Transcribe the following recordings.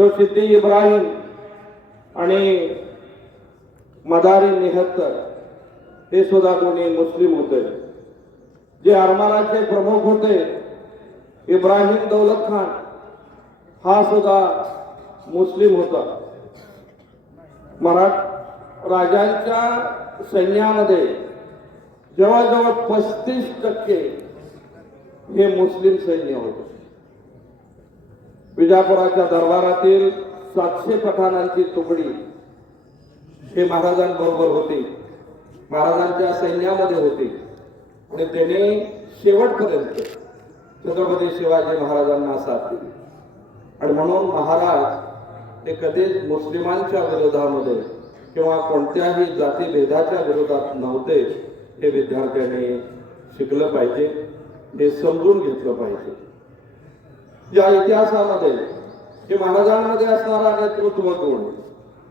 तो सिद्धी इब्राहिम आणि मदारी निहत्तर हे सुद्धा दोन्ही मुस्लिम होते. जे आरमाराचे प्रमुख होते इब्राहिम दौलत खान हा सुद्धा मुस्लिम होता. राजांच्या सैन्यामध्ये जवळजवळ 35% हे मुस्लिम सैन्य होते. विजापुराच्या दरबारातील 700 पठाणांची तुकडी हे महाराजांबरोबर होती, महाराजांच्या सैन्यामध्ये होती. आणि त्यांनी शेवटपर्यंत छत्रपती शिवाजी महाराजांना साथ दिली. आणि म्हणून महाराज ते कधीच मुस्लिमांच्या विरोधामध्ये किंवा कोणत्याही जातीभेदाच्या विरोधात नव्हते. हे विद्यार्थ्यांनी शिकलं पाहिजे, हे समजून घेतलं पाहिजे. या इतिहासामध्ये हे महाराजांमध्ये असणारा नेतृत्व गुण,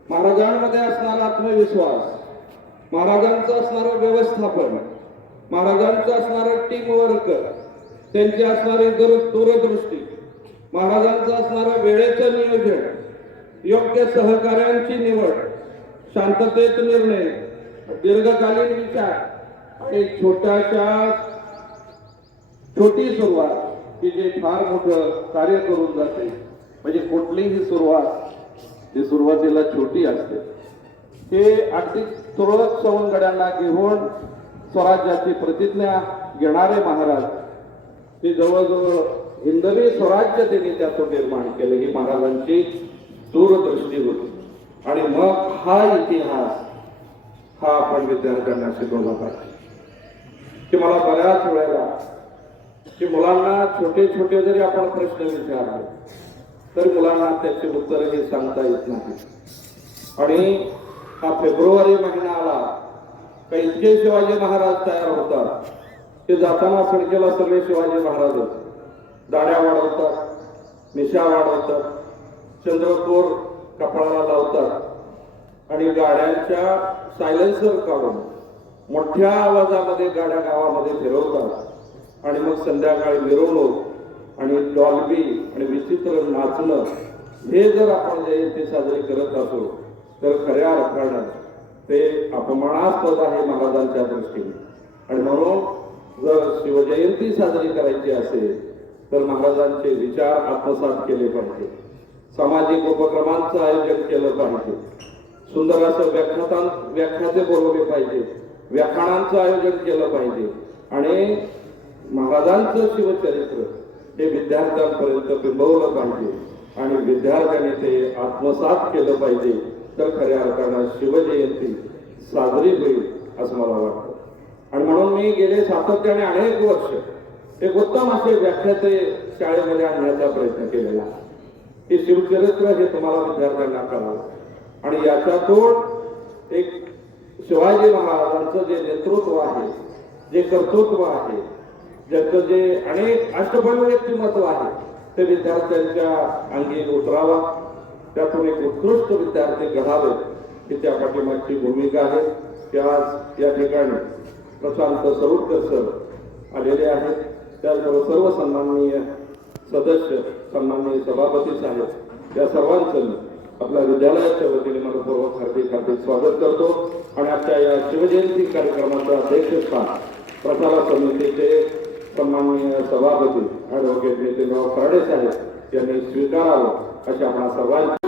महाराजांमध्ये असणारा आत्मविश्वास, महाराजांचं असणारं व्यवस्थापन, महाराजांचं असणारं टीम वर्क, त्यांची असणारी दूरदृष्टी, महाराजांचं असणारं वेळेचं नियोजन, योग्य सहकार्यांची निवड, शांततेत निर्णय, दीर्घकालीन विचार आणि छोटी सुरुवात की जे फार मोठं कार्य करून जाते. म्हणजे कुठलीही सुरुवात ही सुरुवातीला छोटी असते. हे अगदी तुरळक सवंगड्यांना घेऊन स्वराज्याची प्रतिज्ञा घेणारे महाराज ते जवळजवळ हिंदवी स्वराज्य त्यांनी त्यातून निर्माण केले. ही महाराजांची दूरदृष्टी होती. आणि मग हा इतिहास हा आपण विद्यार्थ्यांना शिकवला पाहिजे. की मला बऱ्याच वेळेला की मुलांना छोटे छोटे जरी आपण प्रश्न विचारले तरी मुलांना त्याचे उत्तर हे सांगता येत नाही. आणि हा फेब्रुवारी महिना आला का इतके शिवाजी महाराज तयार होतात ते जाताना सडकेला सगळे शिवाजी महाराज दाढ्या वाढवतात, मिशा वाढवतात, चंद्रकोर कपाळाला लावतात आणि गाड्यांच्या सायलेन्सर काढून मोठ्या आवाजामध्ये गाड्या गावामध्ये फिरवतात. आणि मग संध्याकाळी मिरवणूक आणि डॉल्बी आणि विचित्र नाचणं हे जर आपण जयंती साजरी करत असो तर खऱ्या अर्थानं ते अपमानास्पद आहे महाराजांच्या दृष्टीने. आणि म्हणून जर शिवजयंती साजरी करायची असेल तर महाराजांचे विचार आत्मसात केले पाहिजे, सामाजिक उपक्रमांचं आयोजन केलं पाहिजे, सुंदर असं व्याख्याते बोलवले पाहिजे, व्याख्यानांचं आयोजन केलं पाहिजे. आणि महाराजांचं शिवचरित्र हे विद्यार्थ्यांपर्यंत बिंबवलं पाहिजे आणि विद्यार्थ्यांनी ते आत्मसात केलं पाहिजे. तर खऱ्या अर्थानं शिवजयंती साजरी होईल असं मला वाटतं. आणि म्हणून मी गेले सातत्याने अनेक वर्ष एक उत्तम असे व्याख्याते शाळेमध्ये आणण्याचा प्रयत्न केलेला. हे शिवचरित्र हे तुम्हाला विद्यार्थ्यांना कळावं आणि याच्यातून एक शिवाजी महाराजांचं जे नेतृत्व आहे, जे कर्तृत्व आहे, ज्याचं जे अनेक अष्टपैलू व्यक्तिमत्व आहे ते विद्यार्थ्यांच्या अंगी उतरावा. त्यातून एक उत्कृष्ट विद्यार्थी घडावे ही त्या पाठीमागची भूमिका आहे. त्या या ठिकाणी प्रशांत सरुटकर सर आलेले आहेत. त्याचबरोबर सर्व सन्माननीय सदस्य, सन्माननीय सभापती साहेब या सर्वांचं आपल्या विद्यालयाच्या वतीने मनपूर्वक हार्दिक स्वागत करतो. आणि आजच्या या शिवजयंती कार्यक्रमाचं अध्यक्षस्थान प्रसारक समितीचे सन्माननीय सभापती ॲडव्होकेट नितीनराव खराडे साहेब यांनी स्वीकारावं अशा आपल्या सर्वांची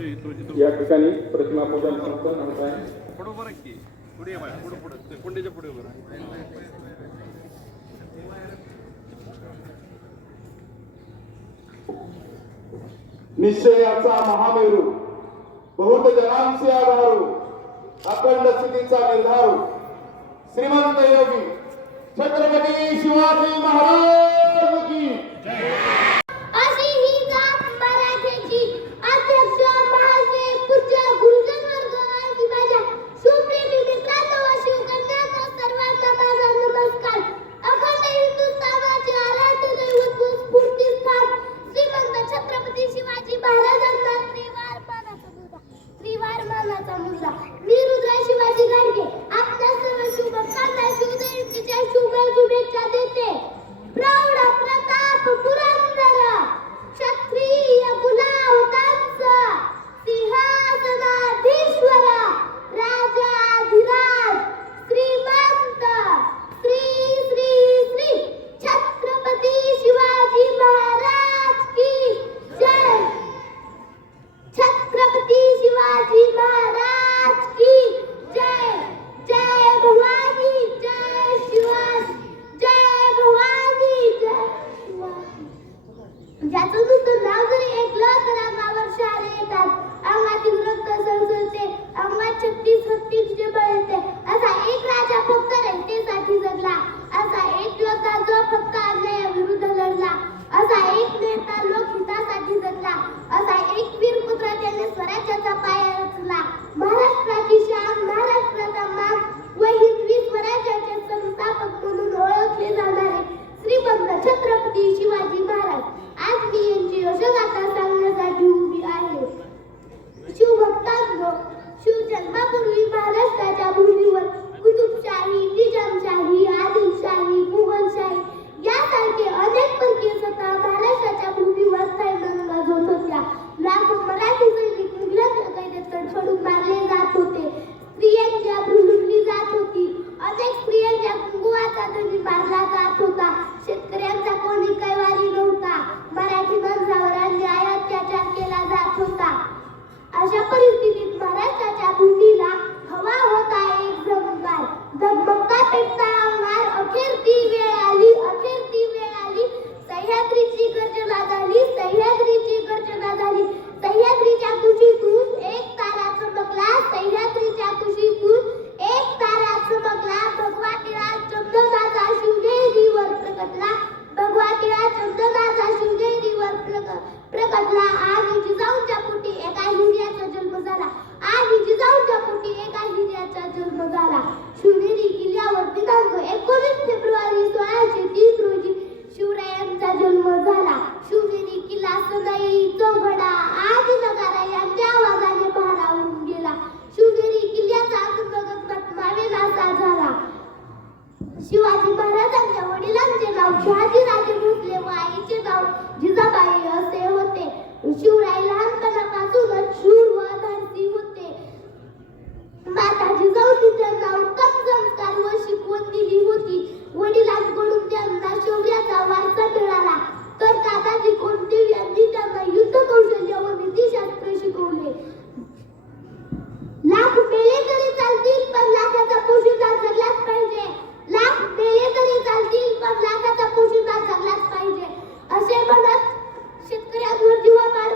या ठिकाणी प्रतिमा पूजन संपन्न होत आहे. निश्चयाचा महामेरू, बहुत जनांचे आधारू, अखंड स्थितीचा निर्धारू, श्रीमंत योगी छत्रपती शिवाजी महाराज की अशी ही जात मराठ्याची अध्यक्ष महाशय पूज्य गुरुजन वर्ग आणि माझ्या सुप्रेमी मित्रांनो व शिवकन्यांनो सर्वांना माझा नमस्कार. अखंड हिंदुस्थानाचे आराध्य दैवत व स्फूर्तिस्थान श्रीमंत छत्रपती शिवाजी महाराजांना त्रिवार मानाचा मुद्रा मी रुद्रा शिवाजी गाडगे आपल्या सर्व शुभ भक्तांना शिवजयंतीच्या शुभेच्छा देते. प्रौढ प्रताप पुरंदर क्षत्रिय कुलावतांचा सिंहासनाधीश्वर राजाधिराज श्रीमंत श्री श्री श्री छत्रपती शिवाजी महाराज की जय. छत्रपती शिवाजी महाराज की जय. जय भवानी जय शिवाजी जय भवानी जय शिवाजी. ज्याचं नुसतं नाव जरी ऐकलं तर अंगावर शहारे येतात, अंगातील रक्त सळसळते, अंगात 36-36 बळ येते. असा एक राजा फक्त रयतेसाठी जगला, असा एक योद्धा जो फक्त अन्यायाविरुद्ध लढला, असा एक नेता लोकहितासाठी जगला, असा एक वीरपुत्र त्याने स्वराज्याचा पाया रचला. महाराष्ट्राची शान, महाराष्ट्राचा मान व हिंदवी स्वराज्याचे संस्थापक म्हणून ओळखले जाणारे श्रीमंत छत्रपती शिवाजी महाराज आज मी यांची यशोगाथा सांगण्यासाठी उभी आहे. शिवभक्तांनो, शिवजन्मापूर्वी महाराष्ट्राच्या भूमीवर कुतुबशाही, निजामशाही, आदिलशाही, मुघलशाही यासारखे अनेक परकीय सत्ता महाराष्ट्राच्या भूमीवर थैमान गाजवत होत्या. लाखो मराठी सैनिक मुघलांच्या कैदेत तडफडून मारले जात होते. स्त्रियांच्या भ्रूण जात होती. अनेक स्त्रियांच्या कुंकुवाचा धनी मारला जात होता. शेतकऱ्यांचा कोणी कैवारी नव्हता. मराठी माणसावर अन्याय अत्याचार केला जात होता. अशा परिस्थितीत महाराष्ट्राच्या भूमीला हवा होता एक झंकार. धगमगता पेटता अंगार. अखेर ती वेळ आली, अखेर ती वेळ आली. सह्याद्रीची गर्जना झाली, सह्याद्रीची गर्जना झाली. सह्याद्रीच्या कुशीतून एक तारा चमकला, सह्याद्रीच्या कुशीतून एक तारा चमकला. भगवा टिळा चंदनाचा शिवनेरीवर प्रकटला, भगवा टिळा चंदनाचा शिवनेरीवर प्रकटला. आणि जिजाऊच्या पोटी एका हिऱ्याचा जन्म झाला, आणि जिजाऊच्या पोटी एका हिऱ्याचा जन्म झाला. शिवनेरी किल्ल्यावर दिनांक 19 फेब्रुवारी 1630 रोजी शिवरायांचा जन्म झाला. शिवनेरी किल्ला सदाई, चौघडा आणि नगारा यांच्या आवाजाने भारावून गेला. शिवनेरी किल्ल्याचा आनंद गगनात मावेनासा झाला. शिवाजी महाराजांच्या वडिलांचे नाव शहाजीराजे भोसले व आईचे नाव जिजाबाई असे होते. शिवराय लहानपणापासूनच शूर व धाडसी होते. माता जिजाऊनी त्यांना उत्तम संस्कार व शिकवण दिली होती. वडिलांकडून त्यांना शौर्याचा वारसा मिळाला, तर दादाजी कोंडदेव यांनी त्यांना युद्ध कौशल्य व नीतिशास्त्र शिकवले. लाख मेले तरी चालतील पण लाखाचा पोशिंदा जगलाच पाहिजे. लाख मेले तरी चालतील पण लाखाचा पोशिंदा जगलाच पाहिजे असे म्हणत शेतकऱ्यांवर जीवापाड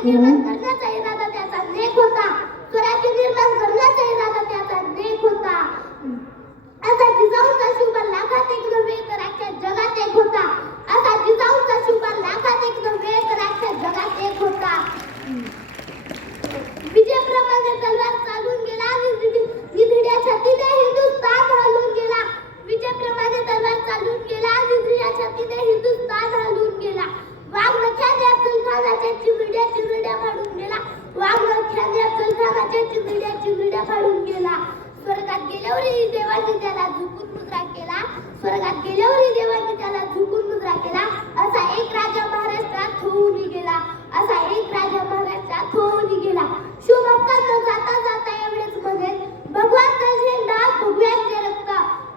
स्वराज्य निर्माण करण्याचा इरादा त्याचा नेक होता. स्वराज्य निर्माण करण्याचा इरादा त्याचा नेक होता. असा जिजाऊचा शुभ लाखात एक नव्हे तर अख्ख्या जगात एक होता. असा जिजाऊचा शुभ लाखात एक नव्हे तर अख्ख्या जगात एक होता. विजयप्रमाणे तलवार चालून गेला आणि निधड्या छातीने हिंदुस्थान हलून गेला. विजयप्रमाणे तलवार चालून गेला आणि निधड्या छातीने हिंदुस्थान हलून गेला. वाघनख्याने अफजलखानाच्या चिरड्या फाडून गेला. वाघनख्याने अफजलखानाच्या चिरड्या फाडून गेला. स्वर्गात गेल्यावरही देवाने त्याला झुकून मुद्रा केला. स्वर्गात गेल्यावरही देवाने त्याला झुकून मुद्रा केला. असा एक राजा महाराष्ट्रात होऊन गेला. असा एक राजा महाराष्ट्रात होऊन गेला. शिवभक्तांना जाता जाता एवढेच म्हणेल, भगवानचा झेंडा भगव्यांचे रक्त,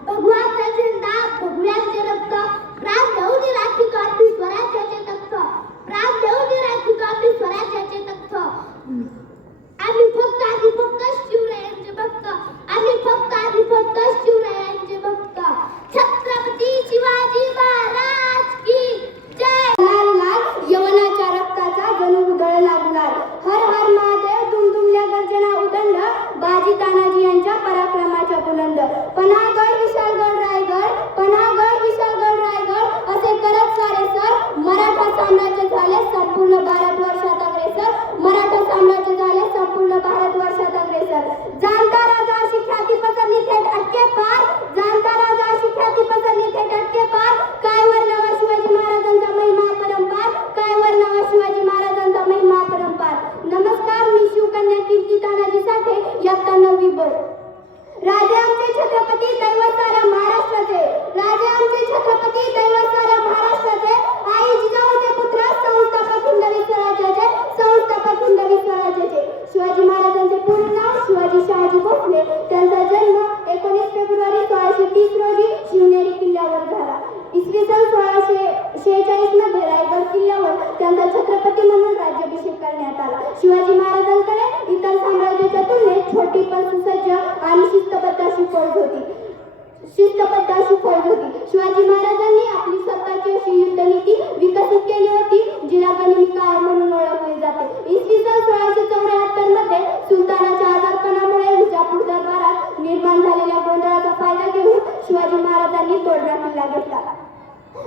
भगवानचा झेंडा भगव्यांचे रक्त, प्राण देऊन राखीतो आपली स्वराज्याचे तख्त, प्राण देऊन राखीतो आपली स्वराज्याचे तख्त. आम्ही फक्त शिवरायांचे भक्त, आम्ही फक्त शिवरायांचे भक्त. छत्रपती शिवाजी महाराज की जय. लाल लाल यवनाच्या रक्ताचा जणू उधळला गुलाल. हर हर महादेव दुमदुमल्या गर्जना उदंड, बाजी तानाजी यांच्या पराक्रमाच्या बुलंद. पन्हागड विशालगड रायगड, पन्हागड विशालगड रायगड असे करत सारे सर मराठा साम्राज्य झाले संपूर्ण भारतवर्षात अग्रेसर. मराठा साम्राज्य झाले संपूर्ण भारतवर्षात अग्रेसर. जाणता राजा अशी ख्याती पसरली थेट अटके पार, जाणता राजा अशी ख्याती पसरली थेट अटके पार. काय वर्णावा शिवाजी महाराजांचा महिमा परंपार, काय वर्णावा शिवाजी महाराजांचा महिमा परंपार. नमस्कार, मी शिवकन्या कीर्ती तानाजी साठे, इयत्ता 9वी ब. राजे आमचे छत्रपती दैवत साऱ्या महाराष्ट्राचे, राजे आमचे छत्रपती दैवत साऱ्या महाराष्ट्राचे. आई जिजाऊचे पुत्र संस्थापक हिंदवी स्वराज्याचे, संस्थापक हिंदवी स्वराज्याचे. शिवाजी महाराजांचे पूर्ण नाव शिवाजी शहाजी भोसले. त्यांचा जन्म 19 फेब्रुवारी 1630 रोजी शिवनेरी किल्ल्यावर झाला. इसवी सन 1646 मध्ये रायगड किल्ल्यावर त्यांचा छत्रपती म्हणून राज्याभिषेक करण्यात आला. शिवाजी महाराजांकडे इतर साम्राज्याच्या तुलनेत छोटी पण सुसज्ज आणि शिस्तबद्ध अशी फौज होती. शिवाजी महाराजांनी आपली स्वतःची अशी युद्धनीती विकसित केली होती, जिला गनिमी काळ म्हणून ओळखले जाते. इसवी सन 1674 मध्ये सुलतानाच्या आजारपणामुळे विजापूर दरबारात निर्माण झालेल्या गोंधळाचा फायदा घेऊन शिवाजी महाराजांनी तोरणा किल्ला घेतला.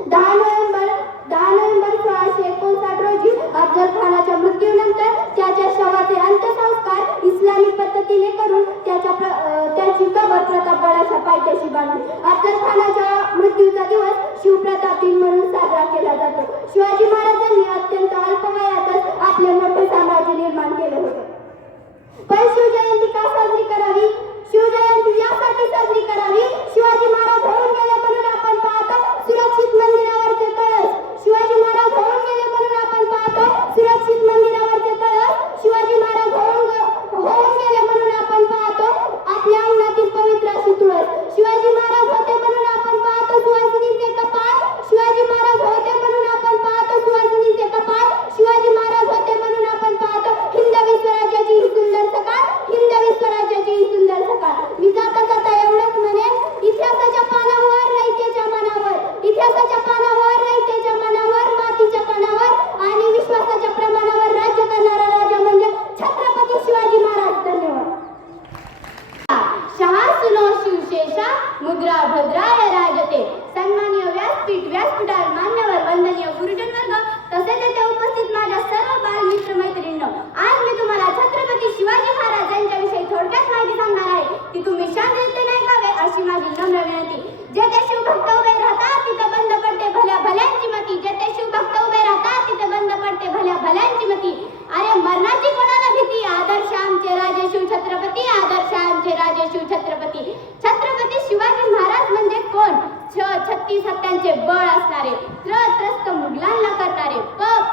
10 नोव्हेंबर 1659 रोजी अफजल खानाच्या मृत्यूनंतर त्याच्या शवाचे अंत्यसंस्कार इस्लामी पद्धतीने करून त्याची कबर प्रतापगडाच्या पायथ्याशी बांधली. अफजल खानाच्या मृत्यूचा दिवस शिवप्रताप दिन म्हणून साजरा केला जातो. शिवाजी महाराजांनी अत्यंत अल्प वयातच आपले मोठे साम्राज्य निर्माण केले होते. पण शिवजयंती का साजरी करावी? शिवजयंती यासाठी साजरी करावी, शिवाजी महाराज होऊन गेले म्हणून आपण पाहतो सुरक्षित मंदिरावरचे कळस. शिवाजी महाराज होऊन गेले म्हणून आपण पाहतो सुरक्षित मंदिरावरचे कळस. शिवाजी महाराज होऊन गेले म्हणून आपण पाहतो आपल्या अंगणातील पवित्र अशी तुळस. शिवाजी महाराज होते म्हणून आपण पाहतो सुवासिनीचे कपाळ. शिवाजी महाराज होते म्हणून आपण पाहतो सुवासिनीचे कपाळ. शिवाजी महाराज होते म्हणून आपण पाहतो हिंदवी स्वराज्याची ही सुंदर सकाळ, हिंदवी स्वराज्याची ही सुंदर सकाळ. मी जाता जाता एवढंच म्हणेन, इतिहासाच्या पानावर रयतेच्या मनावर, इतिहासाच्या पानावर रयतेच्या मनावर, मातीच्या कणावर आणि विश्वासाच्या प्रमाणावर राज्य करणारा राजा म्हणजे छत्रपती शिवाजी महाराज. धन्यवाद. शहासुनो शिवशेषा मुद्रा भद्राय राजते. सन्माननीय व्यासपीठावर मान्यवर वंदनीय गुरुजन वर्ग तसेच येथे उपस्थित माझ्या सर्व बालमित्र मैत्रिणींनो, आज मी तुम्हाला छत्रपती शिवाजी महाराज यांच्याविषयी थोडक्यात माहिती सांगणार आहे. ती तुम्ही शांततेने ऐकावे अशी माझी नम्र विनंती. जेथे शिवभक्त उभे राहतात तिथे बंद पडते भल्या भल्यांची मती. जेथे शिवभक्त उभे राहतात तिथे बंद पडते भल्या भल्यांची मती. अरे मरणाची कोणाला भीती, आदर्श आमचे राजे शिवछत्रपती, आदर्श आमचे राजे शिवछत्रपती. छत्रपती शिवाजी महाराज म्हणजे कोण? 36 हत्यांचे बळ असणारे, त्रस्त मुघलांना करणारे,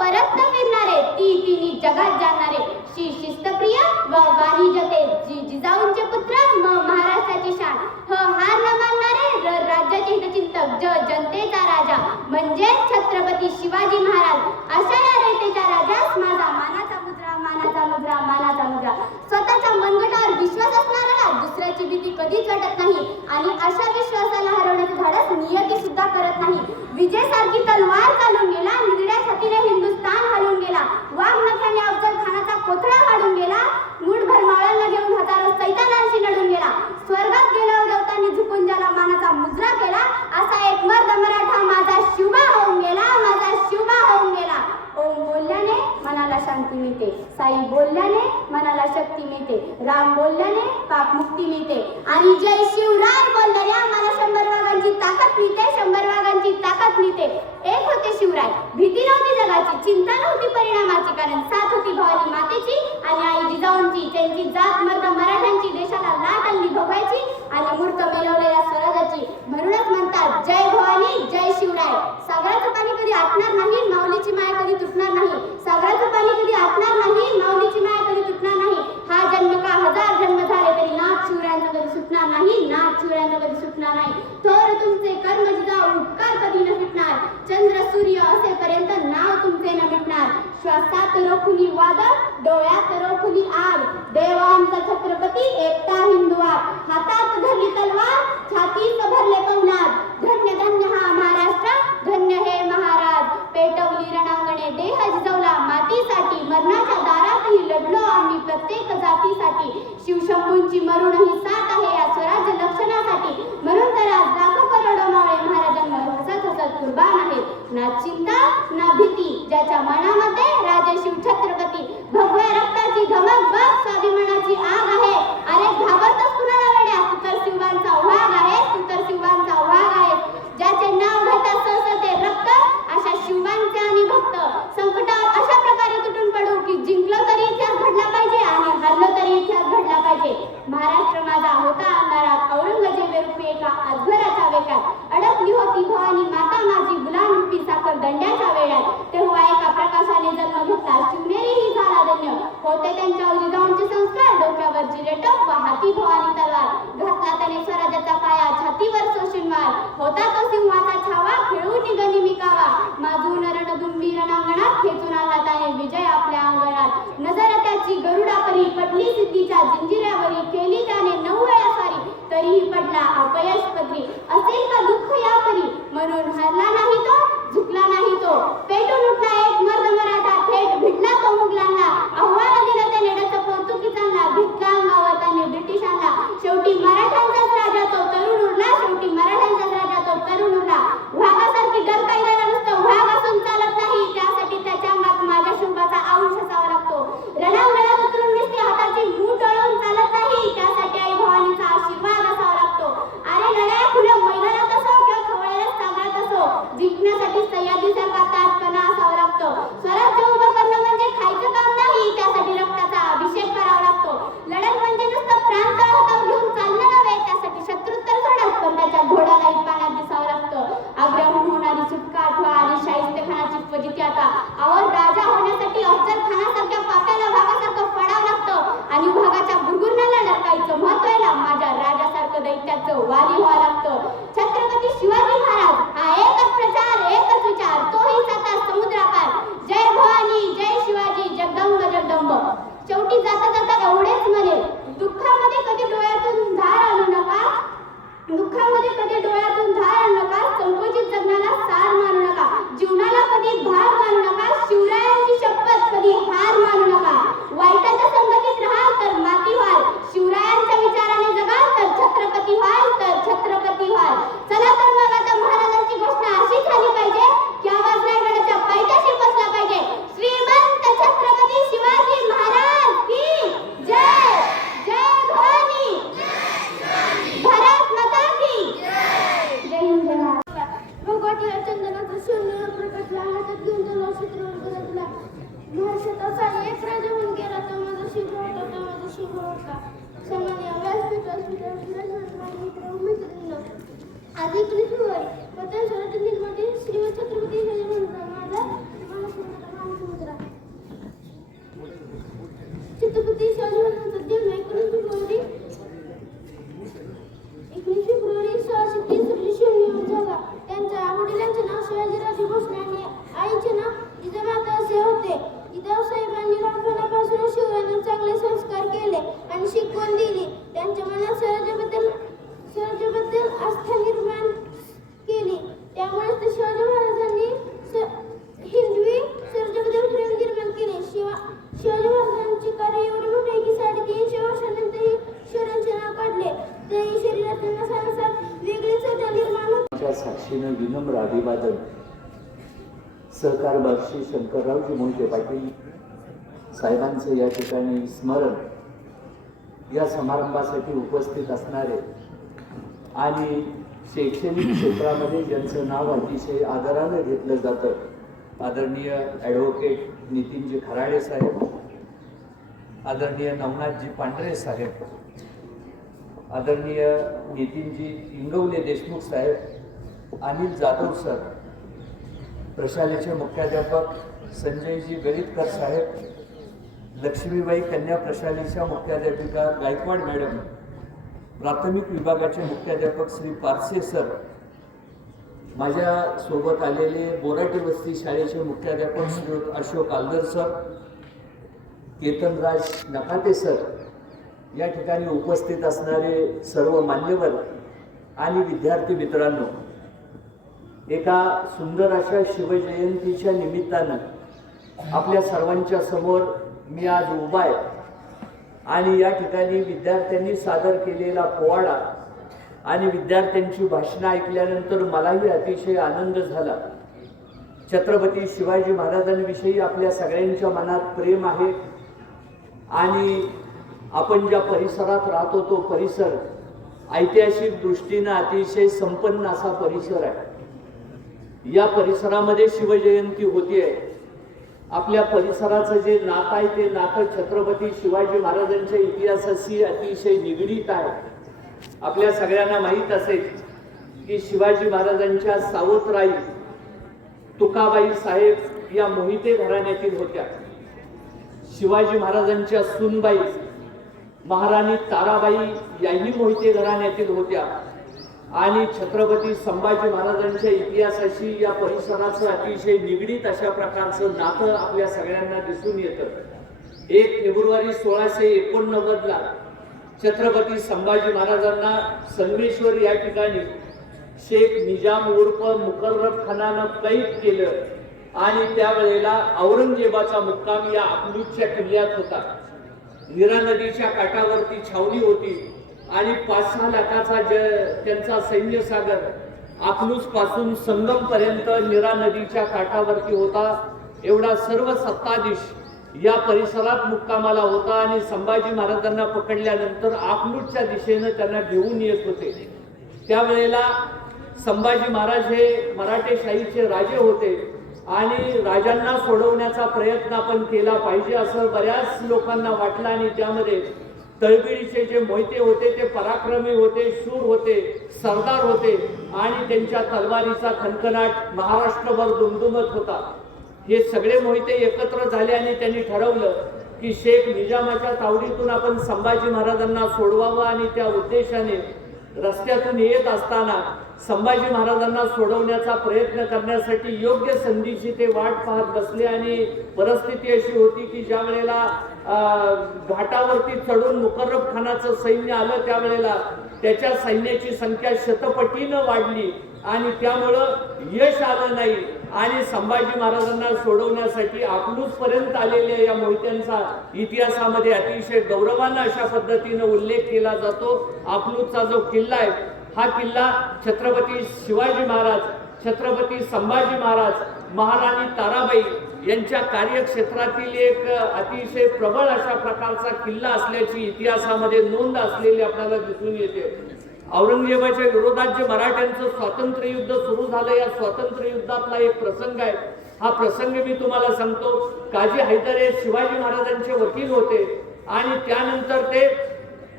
परत फिरणारे, तिन्ही जगात जाणणारे, शिस्तप्रिय व वाणिज्यते जिजाऊंचे पुत्र, महाराष्ट्राची शान, हार न मानणारे, राज्याचे हितचिंतक, जनतेचा राजा म्हणजे छत्रपती शिवाजी महाराज. अशा या रयतेच्या राजास माझा मानाचा मुद्रा, मानाचा मुद्रा, मानाचा मुद्रा. स्वतःच्या मनगटावर विश्वास असणाऱ्याला दुसऱ्याची भीती कधीच वाटत नाही आणि अशा विश्वासाला हरवण्याचे धाडस नियती सुद्धा करत नाही. विजय सारखी तलवार चालून गेला, निगड्या छातीने हिंदुस्थान हलून गेला. वाघनख्याने अफजल मिळते. साई बोलल्याने मनाला शक्ती मिळते. राम बोलल्याने पाप मुक्ती मिळते. आणि जय शिवराय बोलल्याने आम्हाला 100 वाघांची ताकद मिळते. 100 वाघांची ताकद मिळते. एक होते शिवराय, भीती नव्हती जगाची, चिंता नव्हती परिणामाची, कारण साथ होती भवानी मातेची आणि आई जिजाऊंची. त्यांची जात मर्द मराठ्यांची, देशाला लाट आणली भोगायची आणि मूर्त मिळवलेल्या स्वराज्याची. म्हणूनच म्हणतात जय भवानी जय शिवराय. सागराचं पाणी कधी आटणार नाही, माऊलीची माया कधी तुटणार नाही. सागराचं पाणी कधी आटणार नाही, माऊलीची माया कधी तुटणार नाही. हा जन्म का 1000 जन्म झाले तरी नाथ शिवरायांचा कधी सुटणार नाही, नाथ शिवरायांचा कधी सुटणार नाही. थोर तुमचे कर्म जिजाऊ, उपकार कधी न फिटणार. चंद्र सूर्य असेपर्यंत नाव तुमचे न मिटणार. श्वासात रोखुनी वादळ, डोळ्यात रोखुनी आग. देवांचा छत्रपती एकटा हिंदुआ, हातात धरली तलवार, छातीत भरले पवनार. धन्य धन्य हा महाराष्ट्र, धन्य हे महाराज. पेटवली रणांगणे देह जिजवला मातीसाठी. मरणाच्या दारातही लढलो आम्ही प्रत्येक जातीसाठी. शिवशंभूंची मरुणही साथ आहे या स्वराज्य लक्षणासाठी. म्हणून तर आज लाखो करोडो मावळे महाराजांवर हसत हसत कुर्बान आहेत. ना चिंता ना भीती ज्याच्या मनामध्ये राजे शिव छत्रपती. भगव्या रक्ताची धमक बघ, स्वाभिमानाची आग आहे. अरे घाबरतोस कुणाला वेड्या, तू तर शिवांचा वाघ आहे, तू तर शिवांचा वाघ आहे. ज्याचे नाव घेतात सहसा ते रक्त, अशा शिवांचे आम्ही भक्त. संकटावर अशा प्रकारे तुटून पडू की जिंकलो तरी इतिहास घडला पाहिजे आणि हरलो तरी इतिहास घडला पाहिजे. महाराष्ट्र माझा होता अंधारात, औरंगजेब रूपी एका अजगराच्या वेगात. अडकली होती भवानी माता माझी, गुलाम रूपी साखर दंड्याच्या वेळात. तेव्हा एका प्रकाशाने जन्म घेतला, शिवनेरीही झाला धन्य. होते त्यांच्या जिजाऊंचे संस्कार, डोक्यावर जिरेटोप व हाती भवानी तलवार. घातला त्याने स्वराज्याचा पाया, छातीवर सोशिनवार. होता तो सिंहाचा छावा, खेळून गनिमिकावा. माजून रणदुंबी रणांगणात, खेचून आला त्याने विजय आपल्या अंगणात. नजर त्याची गरुडापरी, पडली सिद्धीच्या जंजिऱ्यावरी. केली त्याने 9 वेळा सारी, तरीही पडला अपयश पदरी. असेल का दुःख यापरी, म्हणून हरला नाही तो, झुकला नाही तो. पेटून उठला एक मर्द मराठा, थेट भिडला तो मुघलांना. आव्हान दिलं त्याने डच पोर्तुगीजांना, भिडला अंगावर त्याने ब्रिटिशांना. शेवटी मराठ्यांचाच राजा तो तरुण उरला, शेवटी मराठ्यांचाच राजा तो तरुण उरला. वाघासारखी डरकायला नुसतं वाघ असून चालत नाही, त्यासाठी त्याच्या अंगात माझ्या शुंभाचा अंश असावा लागतो. रणांगणात उतरून दिसते हाताची मूठ अळून चालत नाही, त्यासाठी आई भवानीचा आशीर्वाद असावा लागतो. अरे लढाया खुल्या मैदानात असो किंवा खवळलेल्या सागरात असो, जिंकण्यासाठी सह्याद्रीसारखा ताठपणा असावा लागतो. स्वराज्य उभं करणं म्हणजे खायचं काम नाही, त्यासाठी रक्ताचा अभिषेक करावा लागतो. लढत म्हणजे नुसतं प्राण हातावर घेऊन चालणं नव्हे, त्यासाठी शत्रू तर सोडत पण त्याच्या घोड्यालाही पाण्यात दिसावं लागतं. आग्र्याहून होणारी सुटका आठवा आणि शाहिस्तेखानाची फजिती आठवा. अहो राजा होण्यासाठी अफजल खानासारख्या पाप्याला भागासारखं पडावं लागतं आणि भागाच्या गुरगुरण्याला लढायचं महत्व आहे ना, माझ्या राजासारखं दैत्याचं वाली व्हावं लागतं. छत्रपती शिवाजी महाराज हा एकच प्रचार, एकच विचार, तोही साता समुद्रापार. जय भवानी जय शिवाजी, जगदंब जगदंब. शेवटी जाता जाता एवढेच म्हणेल, दुःखामध्ये कधी डोळ्यातून धार आणू नका, दुःखामध्ये कधी डोळ्यातून धार आणू नका. संकोचित जगण्याला सार मानू नका, जीवनाला कधी भार मानू नका. शिवरायांची शपथ कधी हार मानू नका. वाईटाच्या संगतीत राहाल तर माती व्हाल, शिवरायांच्या विचाराने जगाल तर छत्रपती व्हाल, तर छत्रपती व्हाल. चला तर मग आता महाराजांची घोषणा अशी झाली पाहिजे की आवाज रायगडाच्या पायथ्याशी बसला पाहिजे. श्रीमंत छत्रपती शिवाजी महाराज की जय. जय भवानी, भारत माता की जय हिंद. जय महाराज. भगवतीला चंदनाचा शून्य प्रकटला, हातात घेऊन तो नक्षत्रावर गरजला. महाराष्ट्रात असा एक राजा होऊन गेला, तो माझा शिव होता, तो माझा शिव होता. सन्माननीय मित्रांनो, आज 21 फेब्रुवारी 1937 मध्ये श्री छत्रपती शिवाजी महाराज माझा छत्रपती शिवाजी महाराजांचा जन्म 19 फेब्रुवारी 1630 रोजी शिवनेरीवर झाला. त्यांच्या वडिलांचे नाव शिवाजीराजे भोसले आणि आईचे नाव जिजामाता असे होते. जिजाऊसाहेबांनी लहानपणापासून शिवरायांना चांगले संस्कार केले आणि शिकवण दिली. त्यांच्या मनात स्वराज्याबद्दल आस्था निर्माण केली. त्यामुळे ते शिवाजी महाराजांनी हिंदवी स्वराज्याबद्दल प्रेम निर्माण केले. शिवाजी महाराजांचे कार्य एवढे मोठे आहे की 350 वर्षानंतरही शिवरायांचे नाव काढले तरी शरीरात नसानुसार वेगळीच ऊर्जा निर्माण होते. साक्षीनं विनम्र अभिवादन सहकार श्री शंकररावजी मोहिते पाटील साहेबांचं या ठिकाणी स्मरण, या समारंभासाठी उपस्थित असणारे आणि शैक्षणिक क्षेत्रामध्ये ज्यांचं नाव अतिशय आदरानं घेतलं जातं, आदरणीय ॲडव्होकेट नितीनजी खराडे साहेब, आदरणीय नवनाथजी पांढरे साहेब, आदरणीय नितीनजी इंगवले देशमुख साहेब, अनिल जाधव सर, प्रशालेचे मुख्याध्यापक संजयजी गळीतकर साहेब, लक्ष्मीबाई कन्या प्रशालेच्या मुख्याध्यापिका गायकवाड मॅडम, प्राथमिक विभागाचे मुख्याध्यापक श्री पारसे सर, माझ्या सोबत आलेले बोराटी वस्ती शाळेचे मुख्याध्यापक श्री अशोक आलदर सर, केतनराज नकाते सर, या ठिकाणी उपस्थित असणारे सर्व मान्यवर आणि विद्यार्थी मित्रांनो, एका सुंदर अशा शिवजयंतीच्या निमित्तानं आपल्या सर्वांच्या समोर मी आज उभा आहे आणि या ठिकाणी विद्यार्थ्यांनी सादर केलेला पोवाडा आणि विद्यार्थ्यांची भाषणं ऐकल्यानंतर मलाही अतिशय आनंद झाला. छत्रपती शिवाजी महाराजांविषयी आपल्या सगळ्यांच्या मनात प्रेम आहे आणि आपण ज्या परिसरात राहतो तो परिसर ऐतिहासिक दृष्टीनं अतिशय संपन्न असा परिसर आहे. या परिसरामध्ये शिवजयंती होतीये. आपल्या परिसराचं जे नातं आहे ते नातं छत्रपती शिवाजी महाराजांच्या इतिहासाशी अतिशय निगडीत आहे. आपल्या सगळ्यांना माहीत असेल की शिवाजी महाराजांच्या सावत्राई तुकाबाई साहेब या मोहिते घराण्यातील होत्या. शिवाजी महाराजांच्या सूनबाई महाराणी ताराबाई याही मोहिते घराण्यातील होत्या आणि छत्रपती संभाजी महाराजांच्या इतिहासाशी या परिसराचं अतिशय निगडीत अशा प्रकारचं नातं आपल्या सगळ्यांना दिसून येतं. 1 फेब्रुवारी 1689ला छत्रपती संभाजी महाराजांना संगमेश्वर या ठिकाणी शेख निजाम उर्फ मुकर्रब खानानं कैद केलं आणि त्यावेळेला औरंगजेबाचा मुक्काम या अकलूजच्या किल्ल्यात होता. नीरा नदीच्या काठावरती छावणी होती आणि 5-6 लाखाचा त्यांचा सैन्य सागर अकलूज पासून संगम पर्यंत नीरा नदीच्या काठावरती होता. एवढा सर्व सत्ताधीश या परिसरात मुक्कामाला होता आणि संभाजी महाराजांना पकडल्यानंतर अकलूजच्या दिशेनं त्यांना घेऊन येत होते. त्यावेळेला संभाजी महाराज हे मराठेशाहीचे राजे होते आणि राजांना सोडवण्याचा प्रयत्न आपण केला पाहिजे असं बऱ्याच लोकांना वाटलं आणि त्यामध्ये तळबिडीचे जे मोहिते होते ते पराक्रमी होते, शूर होते, सरदार होते आणि त्यांच्या तलवारीचा खणखणाट महाराष्ट्रभर दुमदुमत होता. हे सगळे मोहिते एकत्र झाले आणि त्यांनी ठरवलं की शेख निजामाच्या तावडीतून आपण संभाजी महाराजांना सोडवावं आणि त्या उद्देशाने रस्त्यातून येत असताना संभाजी महाराजांना सोडवण्याचा प्रयत्न करण्यासाठी योग्य संधीची ते वाट पाहत बसले आणि परिस्थिती अशी होती की ज्या वेळेला घाटावरती चढून मुकर्रब खानाचं सैन्य आलं त्यावेळेला त्याच्या सैन्याची संख्या शतपटीनं वाढली आणि त्यामुळं यश आलं नाही आणि संभाजी महाराजांना सोडवण्यासाठी अकलूज पर्यंत आलेल्या या मोहित्यांचा इतिहासामध्ये अतिशय गौरवानं अशा पद्धतीनं उल्लेख केला जातो. अकलूजचा जो किल्ला आहे हा किल्ला छत्रपती शिवाजी महाराज, छत्रपती संभाजी महाराज, महाराणी ताराबाई यांच्या कार्यक्षेत्रातील एक अतिशय प्रबळ अशा प्रकारचा किल्ला असल्याची इतिहासामध्ये नोंद असलेली आपल्याला दिसून येते. औरंगजेबाच्या विरोधात जे मराठ्यांचं स्वातंत्र्य युद्ध सुरू झालं या स्वातंत्र्य युद्धातला एक प्रसंग आहे. हा प्रसंग मी तुम्हाला सांगतो. काजी हैदर हे शिवाजी महाराजांचे वकील होते आणि त्यानंतर ते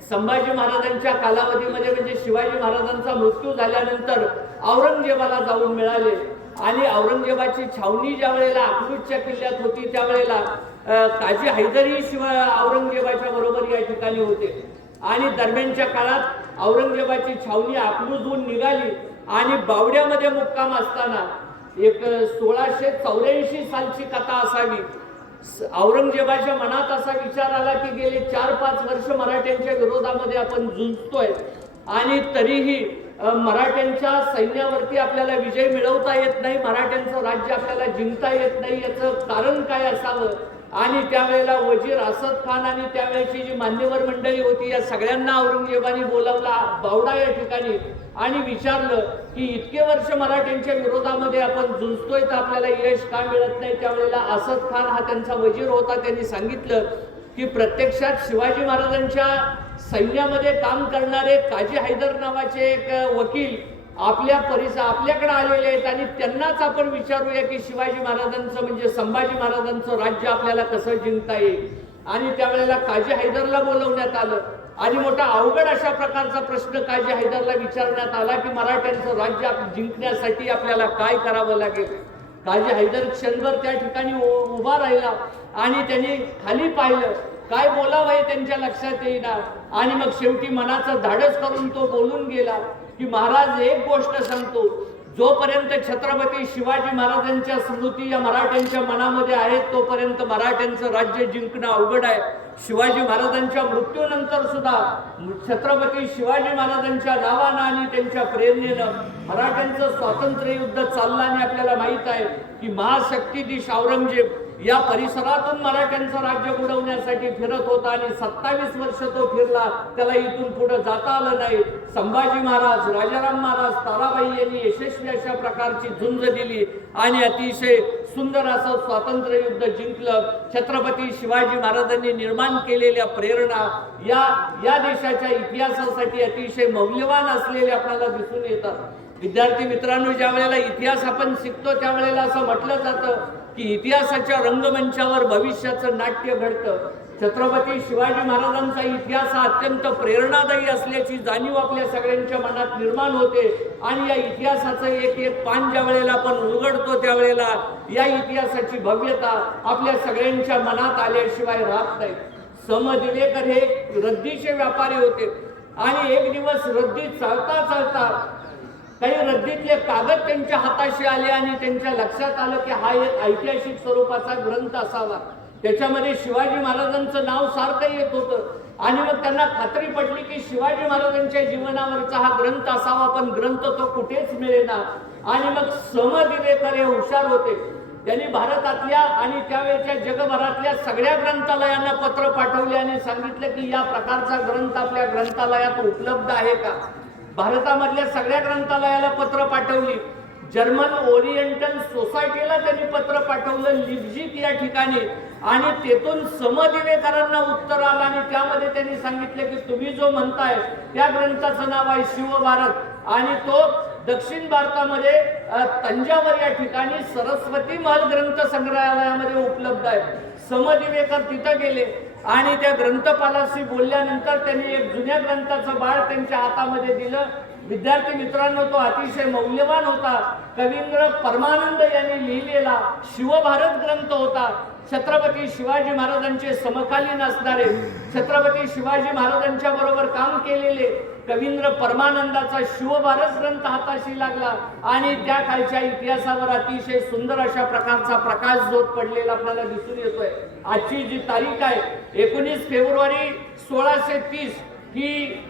संभाजी महाराजांच्या कालावधीमध्ये म्हणजे शिवाजी महाराजांचा मृत्यू झाल्यानंतर औरंगजेबाला जाऊन मिळाले आणि औरंगजेबाची छावणी ज्या वेळेला अकलूजच्या किल्ल्यात होती त्यावेळेला काजी हैदरही औरंगजेबाच्या बरोबर या ठिकाणी होते आणि दरम्यानच्या काळात औरंगजेबाची छावणी अकलूजहून निघाली आणि बावड्यामध्ये मुक्काम असताना एक 1684 सालची कथा असावी. औरंगजेबाच्या मनात असा विचार आला की गेले 4-5 वर्ष मराठ्यांच्या विरोधामध्ये आपण झुंजतोय आणि तरीही मराठ्यांच्या सैन्यावरती आपल्याला विजय मिळवता येत नाही, मराठ्यांचं राज्य आपल्याला जिंकता येत नाही. याचं कारण काय असावं आणि त्यावेळेला वजीर असद खान आणि त्यावेळेची जी मान्यवर मंडळी होती या सगळ्यांना औरंगजेबाने बोलावला बावडा या ठिकाणी आणि विचारलं की इतके वर्ष मराठ्यांच्या विरोधामध्ये आपण झुंजतोय तर आपल्याला यश का मिळत नाही. त्यावेळेला असद खान हा त्यांचा वजीर होता. त्यांनी सांगितलं की प्रत्यक्षात शिवाजी महाराजांच्या सैन्यामध्ये काम करणारे काजी हैदर नावाचे एक वकील आपल्याकडे आलेले आहेत आणि त्यांनाच आपण विचारूया की शिवाजी महाराजांचं म्हणजे संभाजी महाराजांचं राज्य आपल्याला कसं जिंकता येईल. आणि त्यावेळेला काजी हैदरला बोलवण्यात आलं आणि मोठा अवघड अशा प्रकारचा प्रश्न काजी हैदरला विचारण्यात आला की मराठ्यांचं राज्य जिंकण्यासाठी आपल्याला काय करावं लागेल. काजी हैदर क्षणभर त्या ठिकाणी उभा राहिला आणि त्यांनी खाली पाहिलं, काय बोलावं हे त्यांच्या लक्षात येईना आणि मग शेवटी मनाचं धाडस करून तो बोलून गेला की महाराज एक गोष्ट सांगतो, जोपर्यंत छत्रपती शिवाजी महाराजांच्या स्मृती या मराठ्यांच्या मनामध्ये आहेत तोपर्यंत मराठ्यांचं राज्य जिंकणं अवघड आहे. शिवाजी महाराजांच्या मृत्यूनंतर सुद्धा छत्रपती शिवाजी महाराजांच्या नावानं आणि त्यांच्या प्रेरणेनं मराठ्यांचं स्वातंत्र्य युद्ध चाललं आणि आपल्याला माहित आहे की महाशक्तिधीश औरंगजेब या परिसरातून मराठ्यांचं राज्य बुडवण्यासाठी फिरत होता आणि 27 वर्ष तो फिरला, त्याला इथून पुढे जाता आलं नाही. संभाजी महाराज, राजाराम महाराज, ताराबाई यांनी यशस्वी अशा प्रकारची झुंज दिली आणि अतिशय सुंदर असं स्वातंत्र्य युद्ध जिंकलं. छत्रपती शिवाजी महाराजांनी निर्माण केलेल्या प्रेरणा या देशाच्या इतिहासासाठी अतिशय मौल्यवान असलेले आपल्याला दिसून येतात. विद्यार्थी मित्रांनो, ज्या वेळेला इतिहास आपण शिकतो त्यावेळेला असं म्हटलं जातं की इतिहासाच्या रंगमंचावर भविष्याचं नाट्य घडतं. छत्रपती शिवाजी महाराजांचा इतिहास हा अत्यंत प्रेरणादायी असल्याची जाणीव आपल्या सगळ्यांच्या मनात निर्माण होते आणि या इतिहासाचं एक एक पान ज्या वेळेला आपण उलगडतो त्यावेळेला या इतिहासाची भव्यता आपल्या सगळ्यांच्या मनात आल्याशिवाय राहत नाही. समदिलेकर हे रद्दीचे व्यापारी होते आणि एक दिवस रद्दीत चालता चालता काही रद्दीतले कागद त्यांच्या हाताशी आले आणि त्यांच्या लक्षात आलं की हा एक ऐतिहासिक स्वरूपाचा ग्रंथ असावा. त्याच्यामध्ये शिवाजी महाराजांचं नाव सारखं येत होतं आणि मग त्यांना खात्री पडली की शिवाजी महाराजांच्या जीवनावरचा हा ग्रंथ असावा, पण ग्रंथ तो कुठेच मिळेना. आणि मग समदिलेकर हे हुशार होते. त्यांनी भारतातल्या आणि त्यावेळेच्या जगभरातल्या सगळ्या ग्रंथालयांना पत्र पाठवले आणि सांगितलं की या प्रकारचा ग्रंथ आपल्या ग्रंथालयात उपलब्ध आहे का. भारतामधल्या सगळ्या ग्रंथालयाला पत्र पाठवली. जर्मन ओरिएंटल सोसायटीला त्यांनी पत्र पाठवलं लिप्झिग या ठिकाणी आणि तेथून समदिलेकरांना उत्तर आलं आणि त्यामध्ये त्यांनी सांगितले की तुम्ही जो म्हणताय त्या ग्रंथाचं नाव आहे शिवभारत आणि तो दक्षिण भारतामध्ये तंजावर या ठिकाणी सरस्वती महल ग्रंथ संग्रहालयामध्ये उपलब्ध आहे. समदिलेकर तिथं गेले आणि त्या ग्रंथपालाशी बोलल्यानंतर त्यांनी एक जुन्या ग्रंथाचं बाळ त्यांच्या हातामध्ये दिलं. विद्यार्थी मित्रांनो, तो अतिशय मौल्यवान होता. कवींद्र परमानंद यांनी लिहिलेला शिवभारत ग्रंथ होता. छत्रपती शिवाजी महाराजांचे समकालीन असणारे, छत्रपती शिवाजी महाराजांच्या बरोबर काम केलेले कवींद्र परमानंदाचा शिवभारत ग्रंथ हाताशी लागला आणि त्या काळच्या इतिहासावर अतिशय सुंदर अशा प्रकारचा प्रकाश झोत पडलेला आपल्याला दिसून येतोय. आजची जी तारीख आहे 19 फेब्रुवारी 1630 ही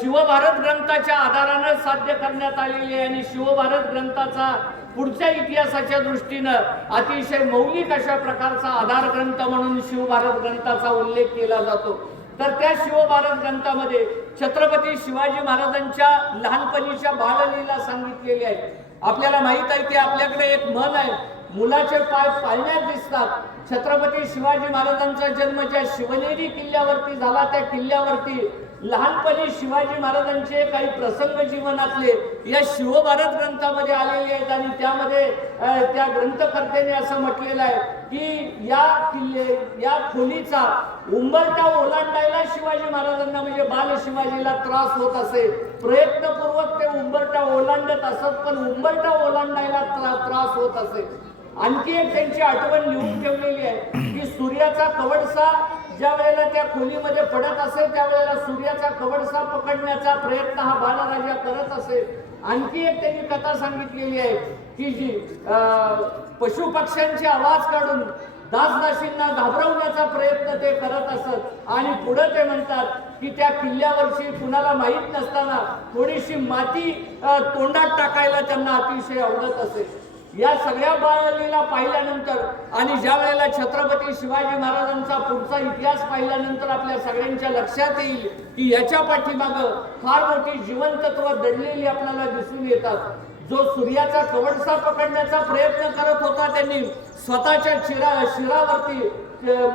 शिवभारत ग्रंथाच्या आधारानं साध्य करण्यात आलेली आहे आणि शिवभारत ग्रंथाचा पुढच्या इतिहासाच्या दृष्टीनं अतिशय मौलिक अशा प्रकारचा आधार ग्रंथ म्हणून शिवभारत ग्रंथाचा उल्लेख केला जातो. तर त्या शिवभारत ग्रंथामध्ये छत्रपती शिवाजी महाराजांच्या लहानपणीच्या बाललीला सांगितलेली आहे. आपल्याला माहित आहे की आपल्याकडे एक म्हण आहे, मुलाचे पाय पाळण्यात दिसतात. छत्रपती शिवाजी महाराजांचा जन्म ज्या शिवनेरी किल्ल्यावरती झाला त्या किल्ल्यावरती लहानपणी शिवाजी महाराजांचे काही प्रसंग जीवनातले या शिवभारत ग्रंथामध्ये आलेले आहेत आणि त्यामध्ये त्या ग्रंथकर्त्याने असं म्हटलेलं आहे की या खोलीचा उंबरठा ओलांडायला शिवाजी महाराजांना म्हणजे बाल शिवाजीला त्रास होत असे. प्रयत्नपूर्वक ते उंबरठा ओलांडत असत पण उंबरठा ओलांडायला त्रास होत असे. आणखी एक त्यांची आठवण लिहून ठेवलेली आहे की सूर्याचा कवडसा ज्या वेळेला त्या खोलीमध्ये पडत असे त्यावेळेला सूर्याचा कवडसा पकडण्याचा प्रयत्न हा बालराजा करत असे. आणखी एक त्यांनी कथा सांगितलेली आहे की जी पशु पक्ष्यांचे आवाज काढून दासदासींना घाबरवण्याचा प्रयत्न ते करत असत आणि पुढे ते म्हणतात की त्या किल्ल्यावरची कुणाला माहीत नसताना थोडीशी माती तोंडात टाकायला त्यांना अतिशय आवडत असे. या सगळ्या बाळलीला पाहिल्यानंतर आणि ज्या वेळेला छत्रपती शिवाजी महाराजांचा पुढचा इतिहास पाहिल्यानंतर आपल्या सगळ्यांच्या लक्षात येईल की याच्या पाठीमागं फार मोठी जीवनतत्व दडलेली आपल्याला दिसून येतात. जो सूर्याचा कवडसा पकडण्याचा प्रयत्न करत होता त्यांनी स्वतःच्या शिरावरती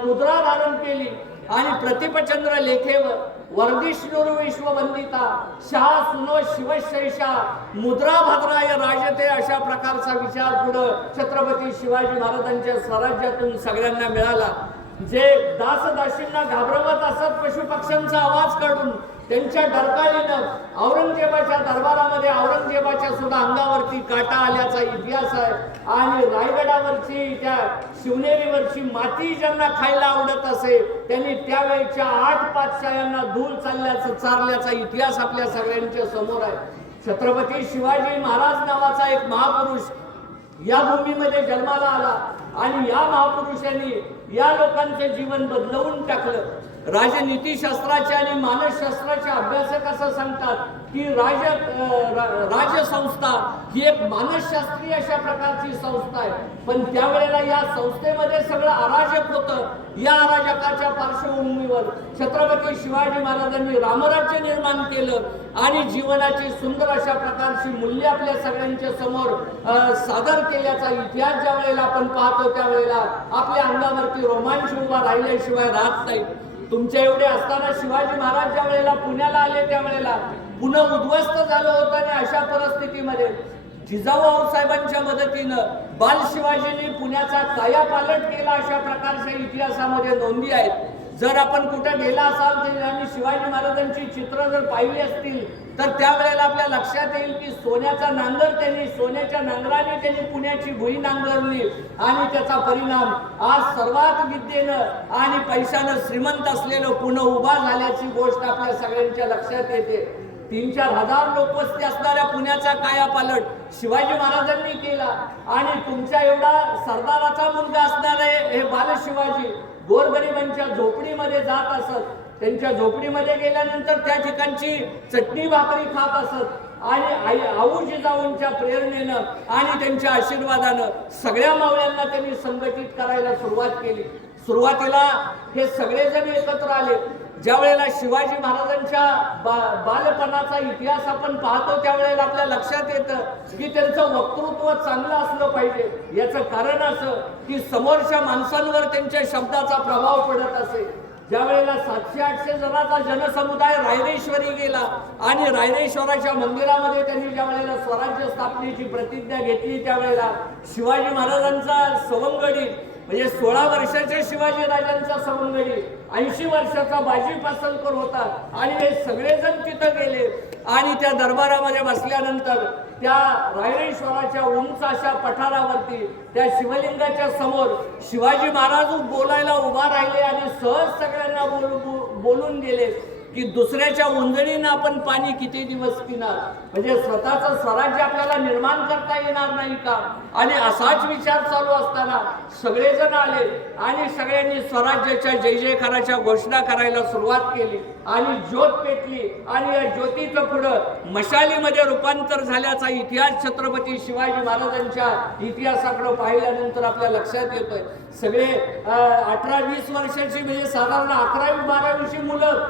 मुद्रा धारण केली आणि प्रतिपचंद्र लेखेवर वर्धिष्णुर विश्ववंदिता शहा सुनो शिवशैषा मुद्रा भद्राय राजते अशा प्रकारचा विचार पुढं छत्रपती शिवाजी महाराजांच्या स्वराज्यातून सगळ्यांना मिळाला. जे दासदासींना घाबरवत असत पशुपक्ष्यांचा आवाज काढून त्यांच्या डरकाळीनं औरंगजेबाच्या दरबारामध्ये औरंगजेबाच्या सुद्धा अंगावरती काटा आल्याचा इतिहास आहे. आणि रायगडावरची त्या शिवनेरीवरची माती ज्यांना खायला आवडत असे त्यांनी त्यावेळेच्या 8 पातशाह्यांना धूळ चारल्याचा इतिहास आपल्या सगळ्यांच्या समोर आहे. छत्रपती शिवाजी महाराज नावाचा एक महापुरुष या भूमीमध्ये जन्माला आला आणि या महापुरुषांनी या लोकांचे जीवन बदलवून टाकलं. राजनीतीशास्त्राचे आणि मानसशास्त्राचे अभ्यासक असं सांगतात की राजसंस्था ही एक मानसशास्त्रीय अशा प्रकारची संस्था आहे. पण त्यावेळेला या संस्थेमध्ये सगळं अराजक होतं. या अराजकाच्या पार्श्वभूमीवर छत्रपती शिवाजी महाराजांनी रामराज्य निर्माण केलं आणि जीवनाची सुंदर अशा प्रकारची मूल्य आपल्या सगळ्यांच्या समोर सादर केल्याचा इतिहास ज्या वेळेला आपण पाहतो त्यावेळेला आपल्या अंगावरती रोमांच उभा राहिल्याशिवाय राहत नाही. तुमच्या एवढे असताना शिवाजी महाराज ज्या वेळेला पुण्याला आले त्यावेळेला पुणे उद्ध्वस्त झालं होतं आणि अशा परिस्थितीमध्ये जिजाऊ साहेबांच्या मदतीनं बाल शिवाजींनी पुण्याचा कायापालट केला अशा प्रकारच्या इतिहासामध्ये नोंदी आहेत. जर आपण कुठे गेला असाल आणि शिवाजी महाराजांची चित्र जर पाहिली असतील तर त्यावेळेला आपल्या लक्षात येईल की सोन्याचा नांगर त्यांनी सोन्याच्या नांगराने त्यांनी पुण्याची भुई नांगरली आणि त्याचा परिणाम आज सर्वात विद्येनं आणि पैशानं श्रीमंत असलेलं पुणे उभा झाल्याची गोष्ट आपल्या सगळ्यांच्या लक्षात येते. 3-4 हजार लोकवस्ती असणाऱ्या पुण्याचा कायापालट शिवाजी महाराजांनी केला आणि तुमच्या एवढा सरदाराचा मुलगा असणारे हे बाल शिवाजी गोरगरिबांच्या झोपडीमध्ये जात असत. त्यांच्या झोपडीमध्ये गेल्यानंतर त्या ठिकाणची चटणी भाकरी खात असत आणि आऊ जिजाऊंच्या प्रेरणेनं आणि त्यांच्या आशीर्वादानं सगळ्या मावळ्यांना त्यांनी संघटित करायला सुरुवात केली. सुरुवातीला हे सगळेजण एकत्र आले. ज्या वेळेला शिवाजी महाराजांच्या बालपणाचा इतिहास आपण पाहतो त्यावेळेला आपल्या लक्षात येतं की त्यांचं वक्तृत्व चांगलं असलं पाहिजे. याचं कारण असं की समोरच्या माणसांवर त्यांच्या शब्दाचा प्रभाव पडत असे. ज्या वेळेला 700-800 जणांचा जनसमुदाय रायरेश्वरी गेला आणि रायरेश्वराच्या मंदिरामध्ये त्यांनी ज्या वेळेला स्वराज्य स्थापनेची प्रतिज्ञा घेतली त्यावेळेला शिवाजी महाराजांचा सवंगडी म्हणजे 16 वर्षाच्या शिवाजी राजांचा सवंगडी 80 वर्षाचा बाजी पासलकर होता आणि हे सगळेजण तिथं गेले आणि त्या दरबारामध्ये बसल्यानंतर त्या रायरेश्वराच्या उंच अशा पठारावरती त्या शिवलिंगाच्या समोर शिवाजी महाराज बोलायला उभा राहिले आणि सहज सगळ्यांना बोलून गेले की दुसऱ्याच्या उंजळीनं आपण पाणी किती दिवस पिणार. म्हणजे स्वतःचं स्वराज्य आपल्याला निर्माण करता येणार नाही का. आणि असाच विचार चालू असताना सगळेजण आले आणि सगळ्यांनी स्वराज्याच्या जय जयकाराच्या घोषणा करायला सुरुवात केली आणि ज्योत पेटली आणि या ज्योतीचं पुढं मशालीमध्ये रूपांतर झाल्याचा इतिहास छत्रपती शिवाजी महाराजांच्या इतिहासाकडे पाहिल्यानंतर आपल्या लक्षात येतोय. सगळे 18-20 वर्षाची म्हणजे साधारण 11वी-12वीची मुलं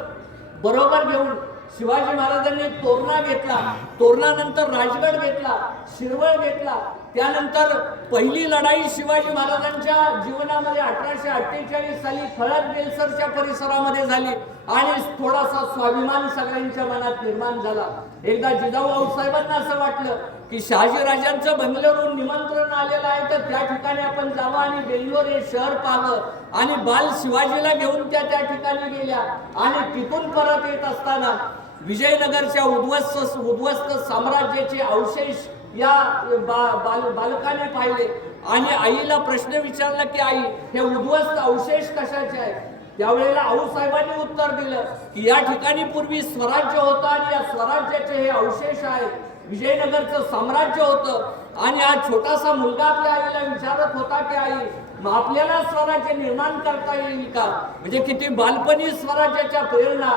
बरोबर घेऊन शिवाजी महाराजांनी तोरणा घेतला. तोरणानंतर राजगड घेतला, शिरवळ घेतला. त्यानंतर पहिली लढाई शिवाजी महाराजांच्या जीवनामध्ये 1848 साली खळद बेलसरच्या परिसरामध्ये झाली आणि थोडासा स्वाभिमान सगळ्यांच्या मनात निर्माण झाला. एकदा जिजाऊ साहेबांना असं वाटलं की शहाजीराजांचं बंगल्यावरून निमंत्रण आलेलं आहे तर त्या ठिकाणी आपण जावं आणि बेंगलोर हे शहर पाहावं. आणि बाल शिवाजीला घेऊन त्या ठिकाणी गेल्या आणि तिथून परत येत असताना विजयनगरच्या उद्ध्वस्त साम्राज्याचे अवशेष या बालकाने पाहिले आणि आईला प्रश्न विचारला की आई हे उद्ध्वस्त अवशेष कशाचे आहेत. त्यावेळेला आऊसाहेबांनी उत्तर दिलं की या ठिकाणी पूर्वी स्वराज्य होतं आणि या स्वराज्याचे हे अवशेष आहेत. विजयनगरचं साम्राज्य होतं आणि हा छोटासा मुलगा आपल्या आईला विचारत होता की आई मग आपल्याला स्वराज्य निर्माण करता येईल का? म्हणजे किती बालपणी स्वराज्याच्या प्रेरणा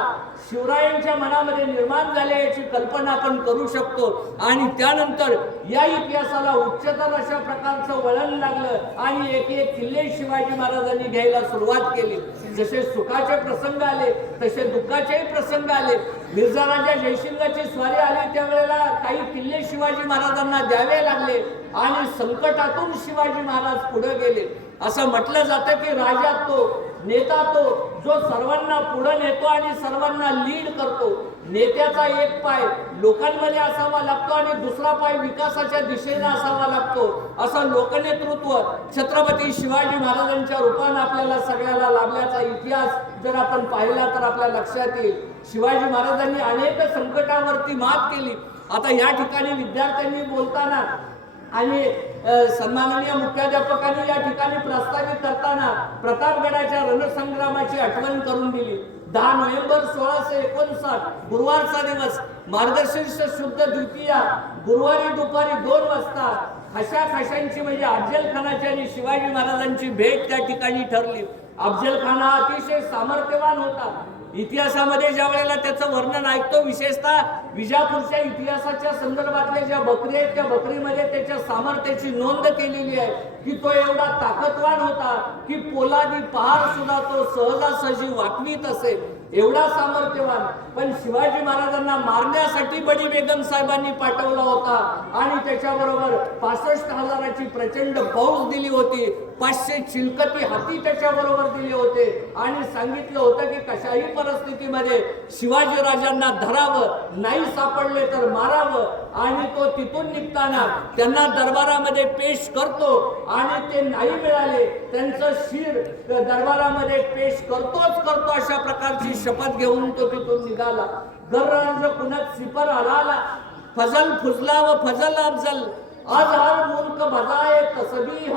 शिवरायांच्या मनामध्ये निर्माण झाल्या याची कल्पना आपण करू शकतो. आणि त्यानंतर या इतिहासाला उच्चतर अशा प्रकारचं वळण लागलं आणि एक एक किल्ले शिवाजी महाराजांनी घ्यायला सुरुवात केली. जसे सुखाचे प्रसंग आले तसे दुःखाचेही प्रसंग आले. मिर्झा राजा जयसिंगाची स्वारी आली त्यावेळेला काही किल्ले शिवाजी महाराजांना द्यावे लागले आणि संकटातून शिवाजी महाराज पुढे गेले. असं म्हटलं जातं की राजा तो, नेता तो जो सर्वांना पुढे नेतो आणि सर्वांना लीड करतो. नेत्याचा एक पाय लोकांमध्ये असावा लागतो आणि दुसरा पाय विकासाच्या दिशेने असावा लागतो. असं लोकनेतृत्व छत्रपती शिवाजी महाराजांच्या रूपाने आपल्याला सगळ्याला लाभल्याचा इतिहास जर आपण पाहिला तर आपल्या लक्षात येईल. शिवाजी महाराजांनी अनेक संकटावरती मात केली. आता या ठिकाणी विद्यार्थ्यांनी बोलताना आणि सन्माननीय मुख्याध्यापकांनी या ठिकाणी प्रस्तावित करताना प्रतापगडाच्या रणसंग्रामाची आठवण करून दिली. 10 नोव्हेंबर 1659 गुरुवारचा दिवस, मार्गशीर्ष शुद्ध द्वितीया, गुरुवारी दुपारी 2 वाजता खाशांची म्हणजे अफजल खानाची आणि शिवाजी महाराजांची भेट त्या ठिकाणी ठरली. अफजल खान हा अतिशय सामर्थ्यवान होता. इतिहासामध्ये ज्या वेळेला त्याचं वर्णन ऐकतो, विशेषतः विजापूरच्या इतिहासाच्या संदर्भातल्या ज्या बकरी आहेत त्या बकरीमध्ये त्याच्या सामर्थ्याची नोंद केलेली आहे की तो एवढा ताकदवान होता की पोलादी पहार सुद्धा तो सहजासहजी वाकवीत असे, एवढा सामर्थ्यवान. पण शिवाजी महाराजांना मारण्यासाठी बडी बेगम साहेबांनी पाठवला होता आणि त्याच्याबरोबर 65,000ची प्रचंड फौज दिली होती. 500 चिलकती हाती त्याच्याबरोबर दिले होते आणि सांगितलं होतं की कशाही परिस्थितीमध्ये शिवाजी राजांना धरावं, नाही सापडले तर मारावं. आणि तो तिथून निघताना त्यांना दरबारामध्ये पेश करतो आणि ते नाही मिळाले त्यांचं शिर दरबारामध्ये पेश करतो अशा प्रकारची शपथ घेऊन तो तिथून निघाला. गर्रज कुणत सिपर आला, फजल फुजला व फजल अफजल, आज हर मुल्क बजाए तस्बीह,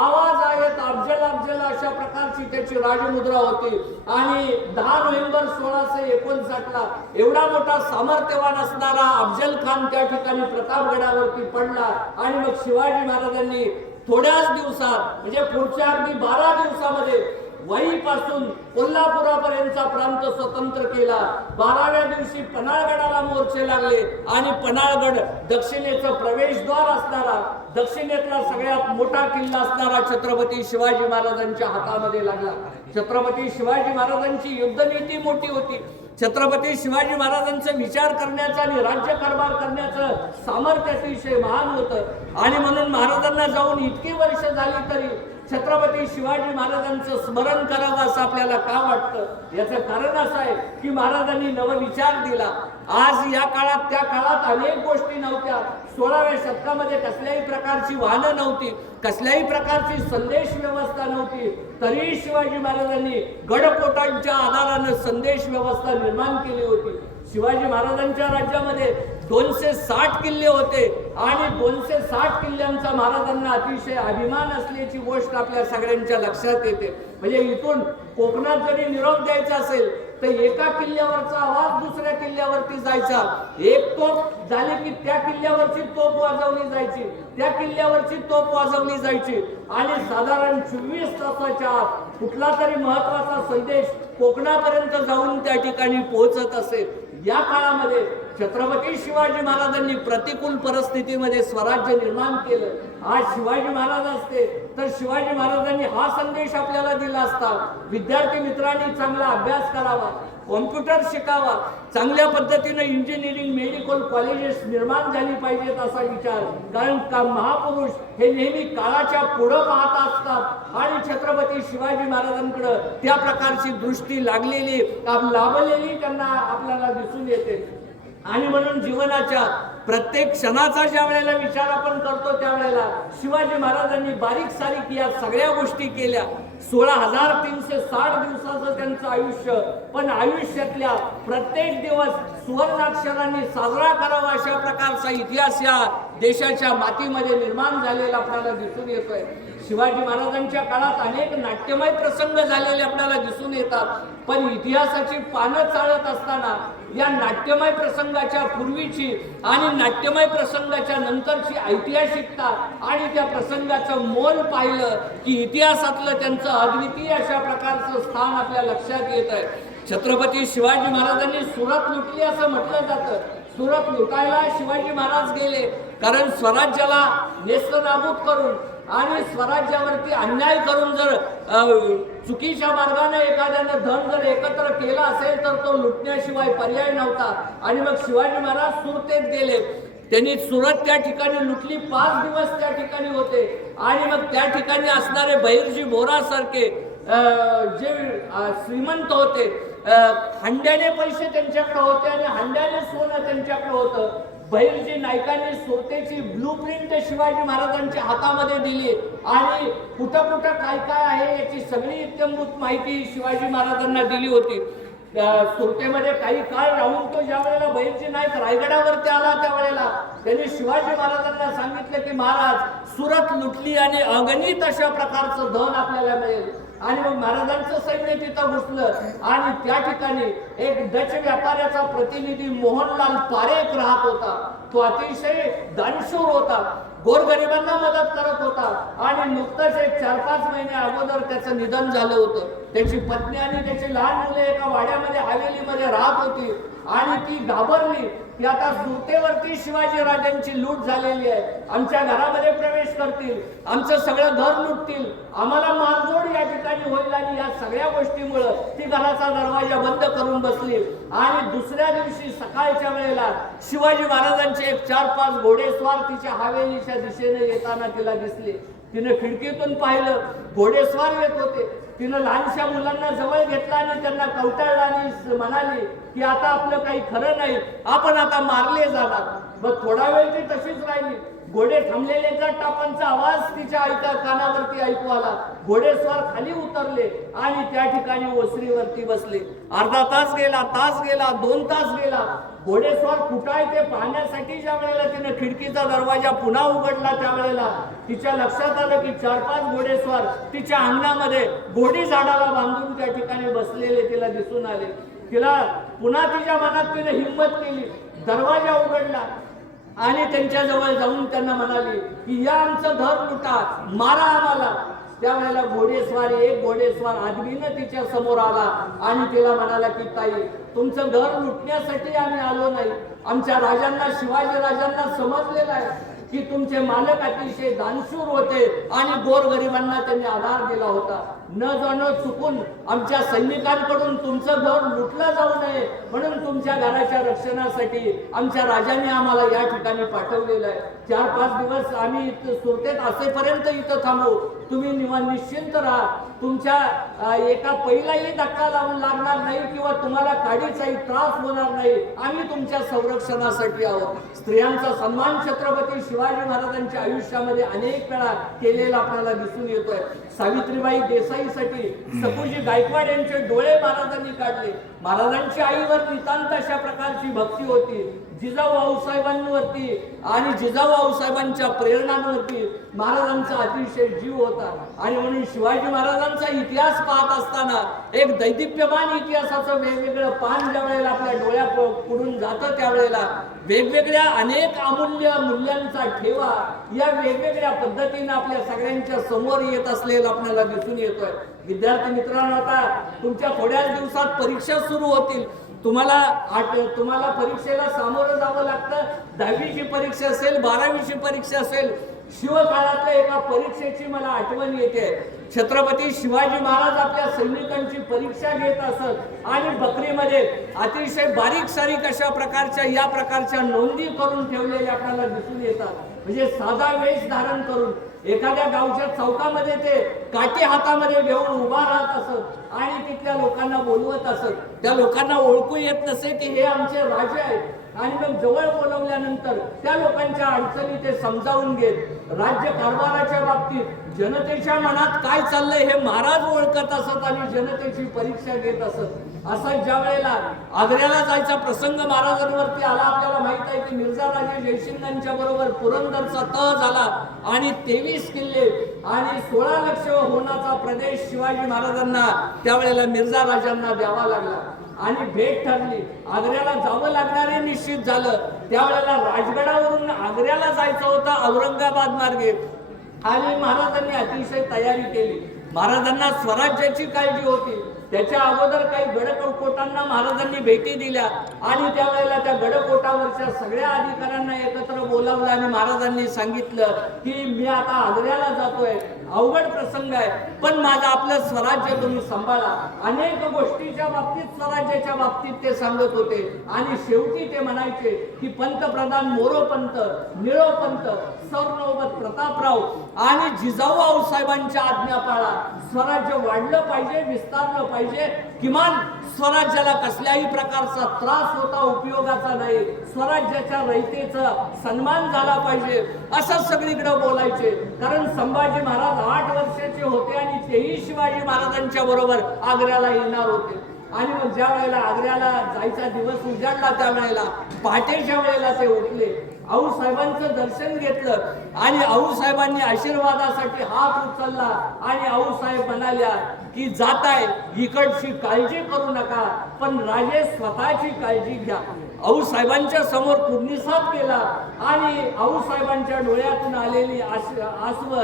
आवाज आहेत अफजल अशा प्रकारची त्याची राजमुद्रा होती. आणि 10 नोव्हेंबर 1659 एवढा मोठा सामर्थ्यवान असणारा अफजल खान त्या ठिकाणी प्रतापगडावरती पडला. आणि मग शिवाजी महाराजांनी थोड्याच दिवसात म्हणजे पुढच्या अगदी 12 दिवसामध्ये वाईपासून कोल्हापुरापर्यंतचा प्रांत स्वतंत्र केला. 12व्या दिवशी पन्हाळगडाला मोर्चे लागले आणि पन्हाळगड दक्षिणेचं प्रवेशद्वार असणारा, दक्षिणेतला सगळ्यात मोठा किल्ला असणारा छत्रपती शिवाजी महाराजांच्या हातामध्ये लागला. छत्रपती शिवाजी महाराजांची युद्धनीती मोठी होती. छत्रपती शिवाजी महाराजांचं विचार करण्याचं आणि राज्यकारभार करण्याचं सामर्थ्य अतिशय महान होतं. आणि म्हणून महाराजांना जाऊन इतकी वर्ष झाली तरी छत्रपती शिवाजी महाराजांचं स्मरण करावं असं आपल्याला का वाटतं? याचं कारण असं आहे की महाराजांनी नवविचार दिला. आज या काळात त्या काळात अनेक गोष्टी नव्हत्या. 16व्या शतकामध्ये कसल्याही प्रकारची वाहनं नव्हती, कसल्याही प्रकारची संदेश व्यवस्था नव्हती. तरी शिवाजी महाराजांनी गडकोटांच्या आधारानं संदेश व्यवस्था निर्माण केली होती. शिवाजी महाराजांच्या राज्यामध्ये 260 किल्ले होते आणि 260 किल्ल्यांचा महाराजांना अतिशय अभिमान असल्याची गोष्ट आपल्या सगळ्यांच्या लक्षात येते. म्हणजे इथून कोकणात जरी निरोप द्यायचा असेल तर एका किल्ल्यावरचा आवाज दुसऱ्या किल्ल्यावरती जायचा. एक तोप झाली की त्या किल्ल्यावरची तोप वाजवली जायची, त्या किल्ल्यावरची तोप वाजवली जायची आणि साधारण 24 तासाच्या आत कुठला तरी महत्वाचा संदेश कोकणापर्यंत जाऊन त्या ठिकाणी पोहोचत असे. या काळामध्ये छत्रपती शिवाजी महाराजांनी प्रतिकूल परिस्थितीमध्ये स्वराज्य निर्माण केलं. आज शिवाजी महाराज असते तर शिवाजी महाराजांनी हा संदेश आपल्याला दिला असता, विद्यार्थी मित्रांनी चांगला अभ्यास करावा, कॉम्प्युटर शिकावा, चांगल्या पद्धतीने इंजिनिअरिंग मेडिकल कॉलेजेस निर्माण झाली पाहिजेत असा विचार. कारण का महापुरुष हे नेहमी काळाच्या पुढे पाहत असतात आणि छत्रपती शिवाजी महाराजांकडे त्या प्रकारची दृष्टी लागलेली लाभलेली त्यांना आपल्याला दिसून येते. आणि म्हणून जीवनाच्या प्रत्येक क्षणाचा ज्या वेळेला विचार आपण करतो त्यावेळेला शिवाजी महाराजांनी बारीक सारीक या सगळ्या गोष्टी केल्या. 16,360 दिवसाचं त्यांचं आयुष्य, पण आयुष्यातल्या प्रत्येक दिवस सुवर्णाक्षरांनी साजरा करावा अशा प्रकारचा इतिहास या देशाच्या मातीमध्ये निर्माण झालेला आपल्याला दिसून येतोय. शिवाजी महाराजांच्या काळात अनेक नाट्यमय प्रसंग झालेले आपल्याला दिसून येतात. पण इतिहासाची पानं चालत असताना या नाट्यमय प्रसंगाच्या पूर्वीची आणि नाट्यमय प्रसंगाच्या नंतरची ऐतिहासिकता आणि त्या प्रसंगाचं मोल पाहिलं की इतिहासातलं त्यांचं अद्वितीय अशा प्रकारचं स्थान आपल्या लक्षात येत आहे. छत्रपती शिवाजी महाराजांनी सुरत लुटली असं म्हटलं जातं. सुरत लुटायला शिवाजी महाराज गेले, कारण स्वराज्याला नेस्तनाबूत करून आणि स्वराज्यावरती अन्याय करून जर चुकीच्या मार्गाने एखाद्यानं धन जर एकत्र केलं असेल तर तो लुटण्याशिवाय पर्याय नव्हता. आणि मग शिवाजी महाराज सुरतेत गेले. त्यांनी सुरत त्या ठिकाणी लुटली. 5 दिवस त्या ठिकाणी होते आणि मग त्या ठिकाणी असणारे बहिर्जी बोरासारखे जे श्रीमंत होते, हंड्याने पैसे त्यांच्याकडे होते आणि हंड्याने सोनं त्यांच्याकडे होतं. बहिर्जी नायकांनी सुरतेची ब्लूप्रिंट शिवाजी महाराजांच्या हातामध्ये दिली आणि कुठं कुठं काय काय आहे याची सगळी इत्यंभूत माहिती शिवाजी महाराजांना दिली होती. सुरतेमध्ये काही काळ राहून तो ज्या वेळेला बहिर्जी नाईक रायगडावरती आला त्यावेळेला त्यांनी शिवाजी महाराजांना सांगितलं की महाराज सुरत लुटली आणि अगणित अशा प्रकारचं धन आपल्याला मिळेल. आणि मग महाराजांचं सैन्य तिथं घुसलं आणि त्या ठिकाणी एक डच व्यापाऱ्याचा प्रतिनिधी मोहनलाल पारेख राहत होता. तो अतिशय दानशूर होता, गोरगरिबांना मदत करत होता आणि नुकतंच एक 4-5 महिने अगोदर त्याचं निधन झालं होतं. त्याची पत्नी आणि त्याची लहान मुले एका वाड्यामध्ये हवेलीमध्ये राहत होती आणि ती घाबरली की आता सुरतेवरती शिवाजी राजांची लूट झालेली आहे, आमच्या घरामध्ये प्रवेश करतील, आमचं सगळं घर लुटतील, आम्हाला मारझोड या ठिकाणी होईल. आणि या सगळ्या गोष्टीमुळं ती घराचा दरवाजा बंद करून बसली. आणि दुसऱ्या दिवशी सकाळच्या वेळेला शिवाजी महाराजांचे एक 4-5 घोडेस्वार तिच्या हवेलीच्या दिशेने येताना तिला दिसले. तिने खिडकीतून पाहिलं, घोडेस्वार येत होते. तिनं लहानशा मुलांना जवळ घेतला आणि त्यांना कवटाळला आणि म्हणाली की आता आपलं काही खरं नाही, आपण आता मारले जाणार. मग थोडा वेळ ती तशीच राहिली. घोडे थांबलेल्याचा टापांचा आवाज तिच्या कानावरती ऐकू आला. घोडेस्वार खाली उतरले आणि त्या ठिकाणी ओसरीवरती बसले. अर्धा तास गेला, तास गेला, 2 तास गेला. घोडेस्वार कुठं आहे ते पाहण्यासाठी ज्या वेळेला तिने खिडकीचा दरवाजा पुन्हा उघडला त्यावेळेला तिच्या लक्षात आलं की 4-5 घोडेस्वार तिच्या अंगणामध्ये घोडी झाडाला बांधून त्या ठिकाणी बसलेले तिला दिसून आले. तिला पुन्हा तिच्या मनात तिने हिंमत केली, दरवाजा उघडला आणि त्यांच्या जवळ जाऊन त्यांना म्हणाली की या आमचं घर लुटा, मारा आम्हाला. त्यावेळेला एक घोडेस्वार आदमीनं तिच्या समोर आला आणि तिला म्हणाला की ताई, तुमचं घर लुटण्यासाठी आम्ही आलो नाही. आमच्या राजांना, शिवाजी राजांना समजलेलं आहे की तुमचे मालक अतिशय दानशूर होते आणि गोरगरिबांना त्यांनी आधार दिला होता. न जाणं चुकून आमच्या सैनिकांकडून तुमचं घर लुटलं जाऊ नये म्हणून तुमच्या घराच्या रक्षणासाठी आमच्या राजांनी आम्हाला या ठिकाणी पाठवलेलं आहे. 4-5 दिवस आम्ही सुरतेत असेपर्यंत इथं थांबू, तुम्ही निश्चिंत राहा, तुमच्या एका पहिलाही धक्का लागणार नाही किंवा तुम्हाला काडीचाही त्रास होणार नाही, आम्ही तुमच्या संरक्षणासाठी आहोत. स्त्रियांचा सन्मान छत्रपती शिवाजी महाराजांच्या आयुष्यामध्ये अनेक वेळा केलेला आपल्याला दिसून येतोय. सावित्रीबाई देसाईसाठी सपूजी गायकवाड यांचे डोळे महाराजांनी काढले. महाराजांची आईवर नितांत अशा प्रकारची भक्ती होती. जिजाऊ आऊसाहेबांवरती आणि जिजाऊ आऊसाहेबांच्या प्रेरणांवरती महाराजांचा अतिशय जीव होता. आणि म्हणून शिवाजी महाराजांचा इतिहास पाहत असताना एक दैदिप्यमान इतिहासाचं वेगवेगळं पान ज्या वेळेला आपल्या डोळ्यापुढून जातं त्यावेळेला वेगवेगळ्या अनेक अमूल्य मूल्यांचा ठेवा या वेगवेगळ्या पद्धतीने आपल्या सगळ्यांच्या समोर येत असलेला आपल्याला दिसून येतोय. विद्यार्थी मित्रांनो, आता तुमच्या थोड्याच दिवसात परीक्षा सुरू होतील. तुम्हाला परीक्षेला सामोरं जावं लागतं. 10वीची परीक्षा असेल, 12वीची परीक्षा असेल. शिवकाळातल्या एका परीक्षेची मला आठवण येते. छत्रपती शिवाजी महाराज आपल्या सैनिकांची परीक्षा घेत असत आणि बकरीमध्ये अतिशय बारीक सारीक अशा प्रकारच्या या प्रकारच्या नोंदी करून ठेवलेल्या आपल्याला दिसून येतात. म्हणजे साधा वेश धारण करून एखाद्या गावच्या चौकामध्ये ते काठी हातामध्ये घेऊन उभा राहत असत आणि तिथल्या लोकांना बोलवत असत. त्या लोकांना ओळखू येत नसे की हे आमचे राजे आहेत. आणि मग जवळ बोलवल्यानंतर त्या लोकांच्या अडचणी ते समजावून घेत राज्य कारभाराच्या बाबतीत जनतेच्या मनात काय चाललंय हे महाराज ओळखत असत आणि जनतेची परीक्षा घेत असत. असं ज्या वेळेला आग्र्याला जायचा प्रसंग महाराजांवरती आला, आपल्याला माहित आहे की मिर्झा राजे जयसिंगांच्या बरोबर पुरंदरचा तह झाला आणि 23 किल्ले आणि 16 लक्ष होण्याचा प्रदेश शिवाजी महाराजांना त्यावेळेला मिर्झा राजांना द्यावा लागला. आणि भेट ठरली. आग्र्याला जावं लागणार हे निश्चित झालं. त्यावेळेला राजगडावरून आग्र्याला जायचं होतं औरंगाबाद मार्गे आणि महाराजांनी अतिशय तयारी केली. महाराजांना स्वराज्याची काळजी होती. त्याच्या अगोदर काही गडकोटांना महाराजांनी भेटी दिल्या आणि त्यावेळेला त्या गडकोटावरच्या सगळ्या अधिकाऱ्यांना एकत्र बोलावलं आणि महाराजांनी सांगितलं की मी आता आग्र्याला जातोय, अवघड प्रसंग आहे, पण माझं आपलं स्वराज्य तुम्ही सांभाळा. अनेक गोष्टीच्या बाबतीत, स्वराज्याच्या बाबतीत ते सांगत होते आणि शेवटी ते म्हणायचे की पंतप्रधान मोरोपंत, निळोपंत, सरनौबत प्रतापराव आणि जिजाऊ आऊसाहेबांच्या आज्ञा पाळा. स्वराज्य वाढलं पाहिजे, विस्तारलं पाहिजे. किमान स्वराज्याला कसल्याही प्रकारचा त्रास होता उपयोगाचा नाही. स्वराज्याच्या रयतेचा सन्मान झाला पाहिजे असं सगळीकडे बोलायचे. कारण संभाजी महाराज 8 वर्षाचे होते आणि तेही शिवाजी महाराजांच्या बरोबर आग्र्याला येणार होते. आणि मग ज्या वेळेला आग्र्याला जायचा दिवस उजाडला त्यावेळेला पहाटेच्या वेळेला ते उठले, आऊसाहेबांचं दर्शन घेतलं आणि आऊसाहेबांनी आशीर्वादासाठी हात उचलला आणि आऊसाहेब म्हणाल्या की जाताय, इकडची काळजी करू नका, पण राजे स्वतःची काळजी घ्या. आऊसाहेबांच्या समोर कुर्निसाद केला आणि आऊसाहेबांच्या डोळ्यातून आलेली आसव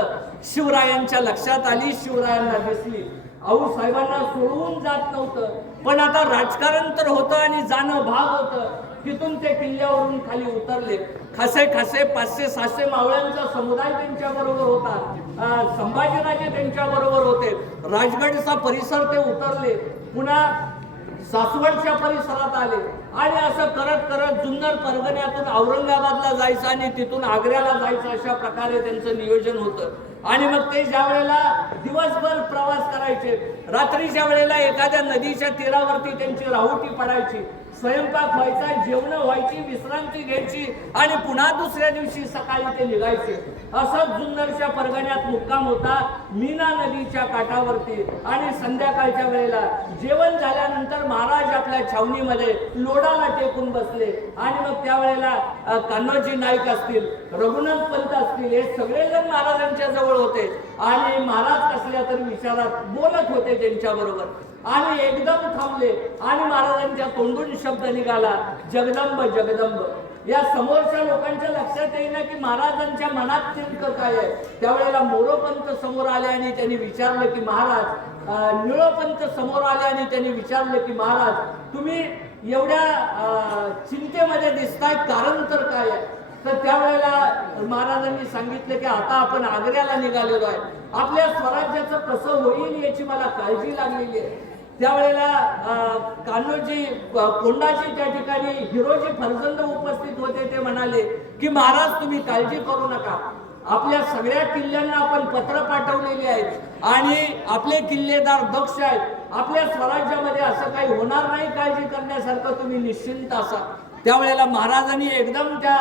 शिवरायांच्या लक्षात आली, शिवरायांना दिसली. आऊसाहेबांना सोडवून जात नव्हतं, पण आता राजकारण तर होतं आणि जाणं भाग होतं. तिथून ते किल्ल्यावरून खाली उतरले. खासे 500-600 मावळ्यांचा समुदाय त्यांच्या बरोबर होता. संभाजीराजे त्यांच्या बरोबर होते. राजगडचा परिसर ते उतरले, पुन्हा सासवडच्या परिसरात आले आणि असं करत करत जुन्नर परगण्यातून औरंगाबादला जायचं आणि तिथून आग्र्याला जायचं अशा प्रकारे त्यांचं नियोजन होतं. आणि मग ते ज्या वेळेला दिवसभर प्रवास करायचे, रात्रीच्या वेळेला एखाद्या नदीच्या तीरावरती त्यांची राहुटी पडायची, स्वयंपाक व्हायचा, जेवण व्हायची, विश्रांती घ्यायची आणि पुन्हा दुसऱ्या दिवशी सकाळी ते निघायचे. असंच जुन्नरच्या परगण्यात मुक्काम होता मीना नदीच्या काठावरती. आणि संध्याकाळच्या वेळेला जेवण झाल्यानंतर महाराज आपल्या छावणीमध्ये लोडाला टेकून बसले आणि मग त्यावेळेला कान्होजी नाईक असतील, रघुनाथ पंत असतील, हे सगळेजण महाराजांच्या जवळ होते आणि महाराज कसल्या तरी विचारात बोलत होते त्यांच्या बरोबर. आणि एकदम थांबले आणि महाराजांच्या तोंडून शब्द निघाला, जगदंब जगदंब. या समोरच्या लोकांच्या लक्षात येईना की महाराजांच्या मनात नेमकं काय आहे. त्यावेळेला मोरोपंत समोर आले आणि त्यांनी विचारलं की महाराज, निळोपंत समोर आले आणि त्यांनी विचारलं की महाराज, तुम्ही एवढ्या चिंतेमध्ये दिसताय, कारण तर काय आहे. तर त्यावेळेला महाराजांनी सांगितलं की आता आपण आग्र्याला निघालेलो आहे, आपल्या स्वराज्याचं कसं होईल याची मला काळजी लागलेली आहे. त्यावेळेला कान्होजी कोंडाजी त्या ठिकाणी हिरोजी फर्जंद उपस्थित होते. ते म्हणाले की महाराज तुम्ही काळजी करू नका, आपल्या सगळ्या किल्ल्यांना आपण पत्र पाठवलेली आहेत आणि आपले किल्लेदार दक्ष आहेत, आपल्या स्वराज्यामध्ये असं काही होणार नाही, काळजी करण्यासारखं, तुम्ही निश्चिंत असा. त्यावेळेला महाराजांनी एकदम त्या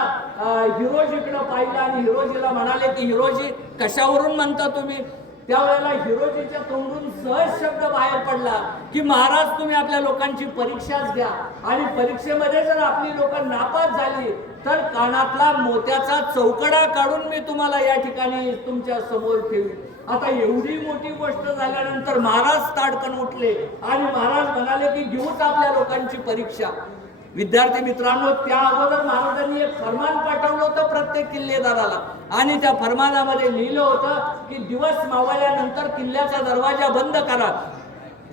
हिरोजीकडे पाहिलं आणि हिरोजीला म्हणाले की हिरोजी कशावरून म्हणता तुम्ही. त्यावेळेला हिरोजीच्या तोंडून सहज शब्द बाहेर पडला की महाराज तुम्ही आपल्या लोकांची परीक्षाच घ्या आणि परीक्षेमध्ये जर आपली लोक नापास झाली तर कानातला मोत्याचा चौकडा काढून मी तुम्हाला या ठिकाणी तुमच्या समोर ठेवू. आता एवढी मोठी गोष्ट झाल्यानंतर महाराज ताडकन उठले आणि महाराज म्हणाले की घेऊच आपल्या लोकांची परीक्षा. विद्यार्थी मित्रांनो, त्या अगोदर महाराजांनी एक फरमान पाठवलं होतं प्रत्येक किल्लेदाराला आणि त्या फरमानामध्ये लिहिलं होतं की दिवस मावळल्यानंतर किल्ल्याचा दरवाजा बंद करा,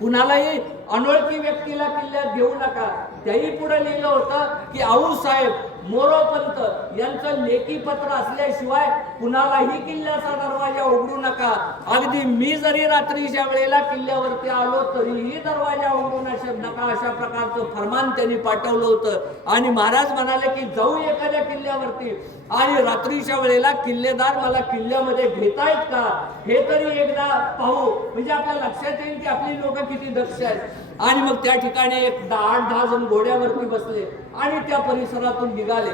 कुणालाही अनोळखी व्यक्तीला किल्ल्यात घेऊ नका. त्याही पुढे लिहिलं होतं की आऊसाहेब मोरोपंत यांचं लेखी पत्र असल्याशिवाय कुणालाही किल्ल्याचा दरवाजा उघडू नका. अगदी मी जरी रात्रीच्या वेळेला किल्ल्यावरती आलो तरीही दरवाजा उघडू नका, अशा प्रकारचं फरमान त्यांनी पाठवलं होतं. आणि महाराज म्हणाले की जाऊ एखाद्या किल्ल्यावरती आणि रात्रीच्या वेळेला किल्लेदार मला किल्ल्यामध्ये घेतायत का हे तरी एकदा पाहू, म्हणजे आपल्या लक्षात येईल की आपली लोक किती दक्ष आहेत. आणि मग त्या ठिकाणी 8-10 जण घोड्यावरती बसले आणि त्या परिसरातून निघाले.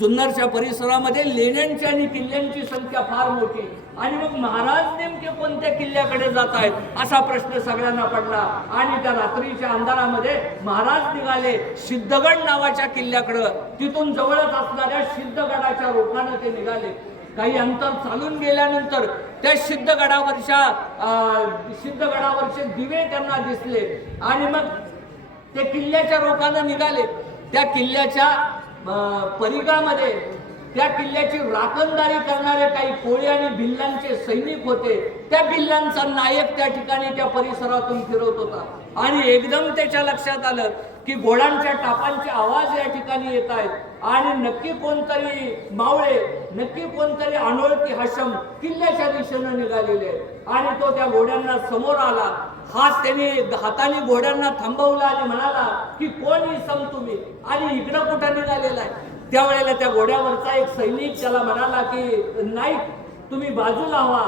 जुन्नरच्या परिसरामध्ये लेण्यांची आणि किल्ल्यांची संख्या फार मोठी आणि मग महाराज नेमके कोणत्या किल्ल्याकडे जात आहेत असा प्रश्न सगळ्यांना पडला. आणि त्या रात्रीच्या अंधारामध्ये महाराज निघाले सिद्धगड नावाच्या किल्ल्याकडे. तिथून जवळच असणाऱ्या सिद्धगडाच्या रोखानं ते निघाले. काही अंतर चालून गेल्यानंतर त्या सिद्धगडावरचे दिवे त्यांना दिसले आणि मग ते किल्ल्याच्या रोखानं निघाले. त्या किल्ल्याच्या परिघामध्ये त्या किल्ल्याची राखणदारी करणारे काही कोळी आणि भिल्लांचे सैनिक होते. त्या भिल्लांचा नायक त्या ठिकाणी त्या परिसरातून फिरत होता आणि एकदम त्याच्या लक्षात आलं की घोड्यांच्या टापांचे आवाज या ठिकाणी येत आहेत आणि नक्की कोणतरी मावळे, नक्की कोणतरी अनोळखी हशम किल्ल्याच्या दिशेनं निघालेले आहेत. आणि तो त्या घोड्यांना समोर आला. त्याने हाताने घोड्यांना थांबवला आणि म्हणाला की कोण इसम तुम्ही आणि इकडं कुठं निघालेला आहे. त्यावेळेला त्या घोड्यावरचा एक सैनिक त्याला म्हणाला की नाईक, तुम्ही बाजूला व्हा,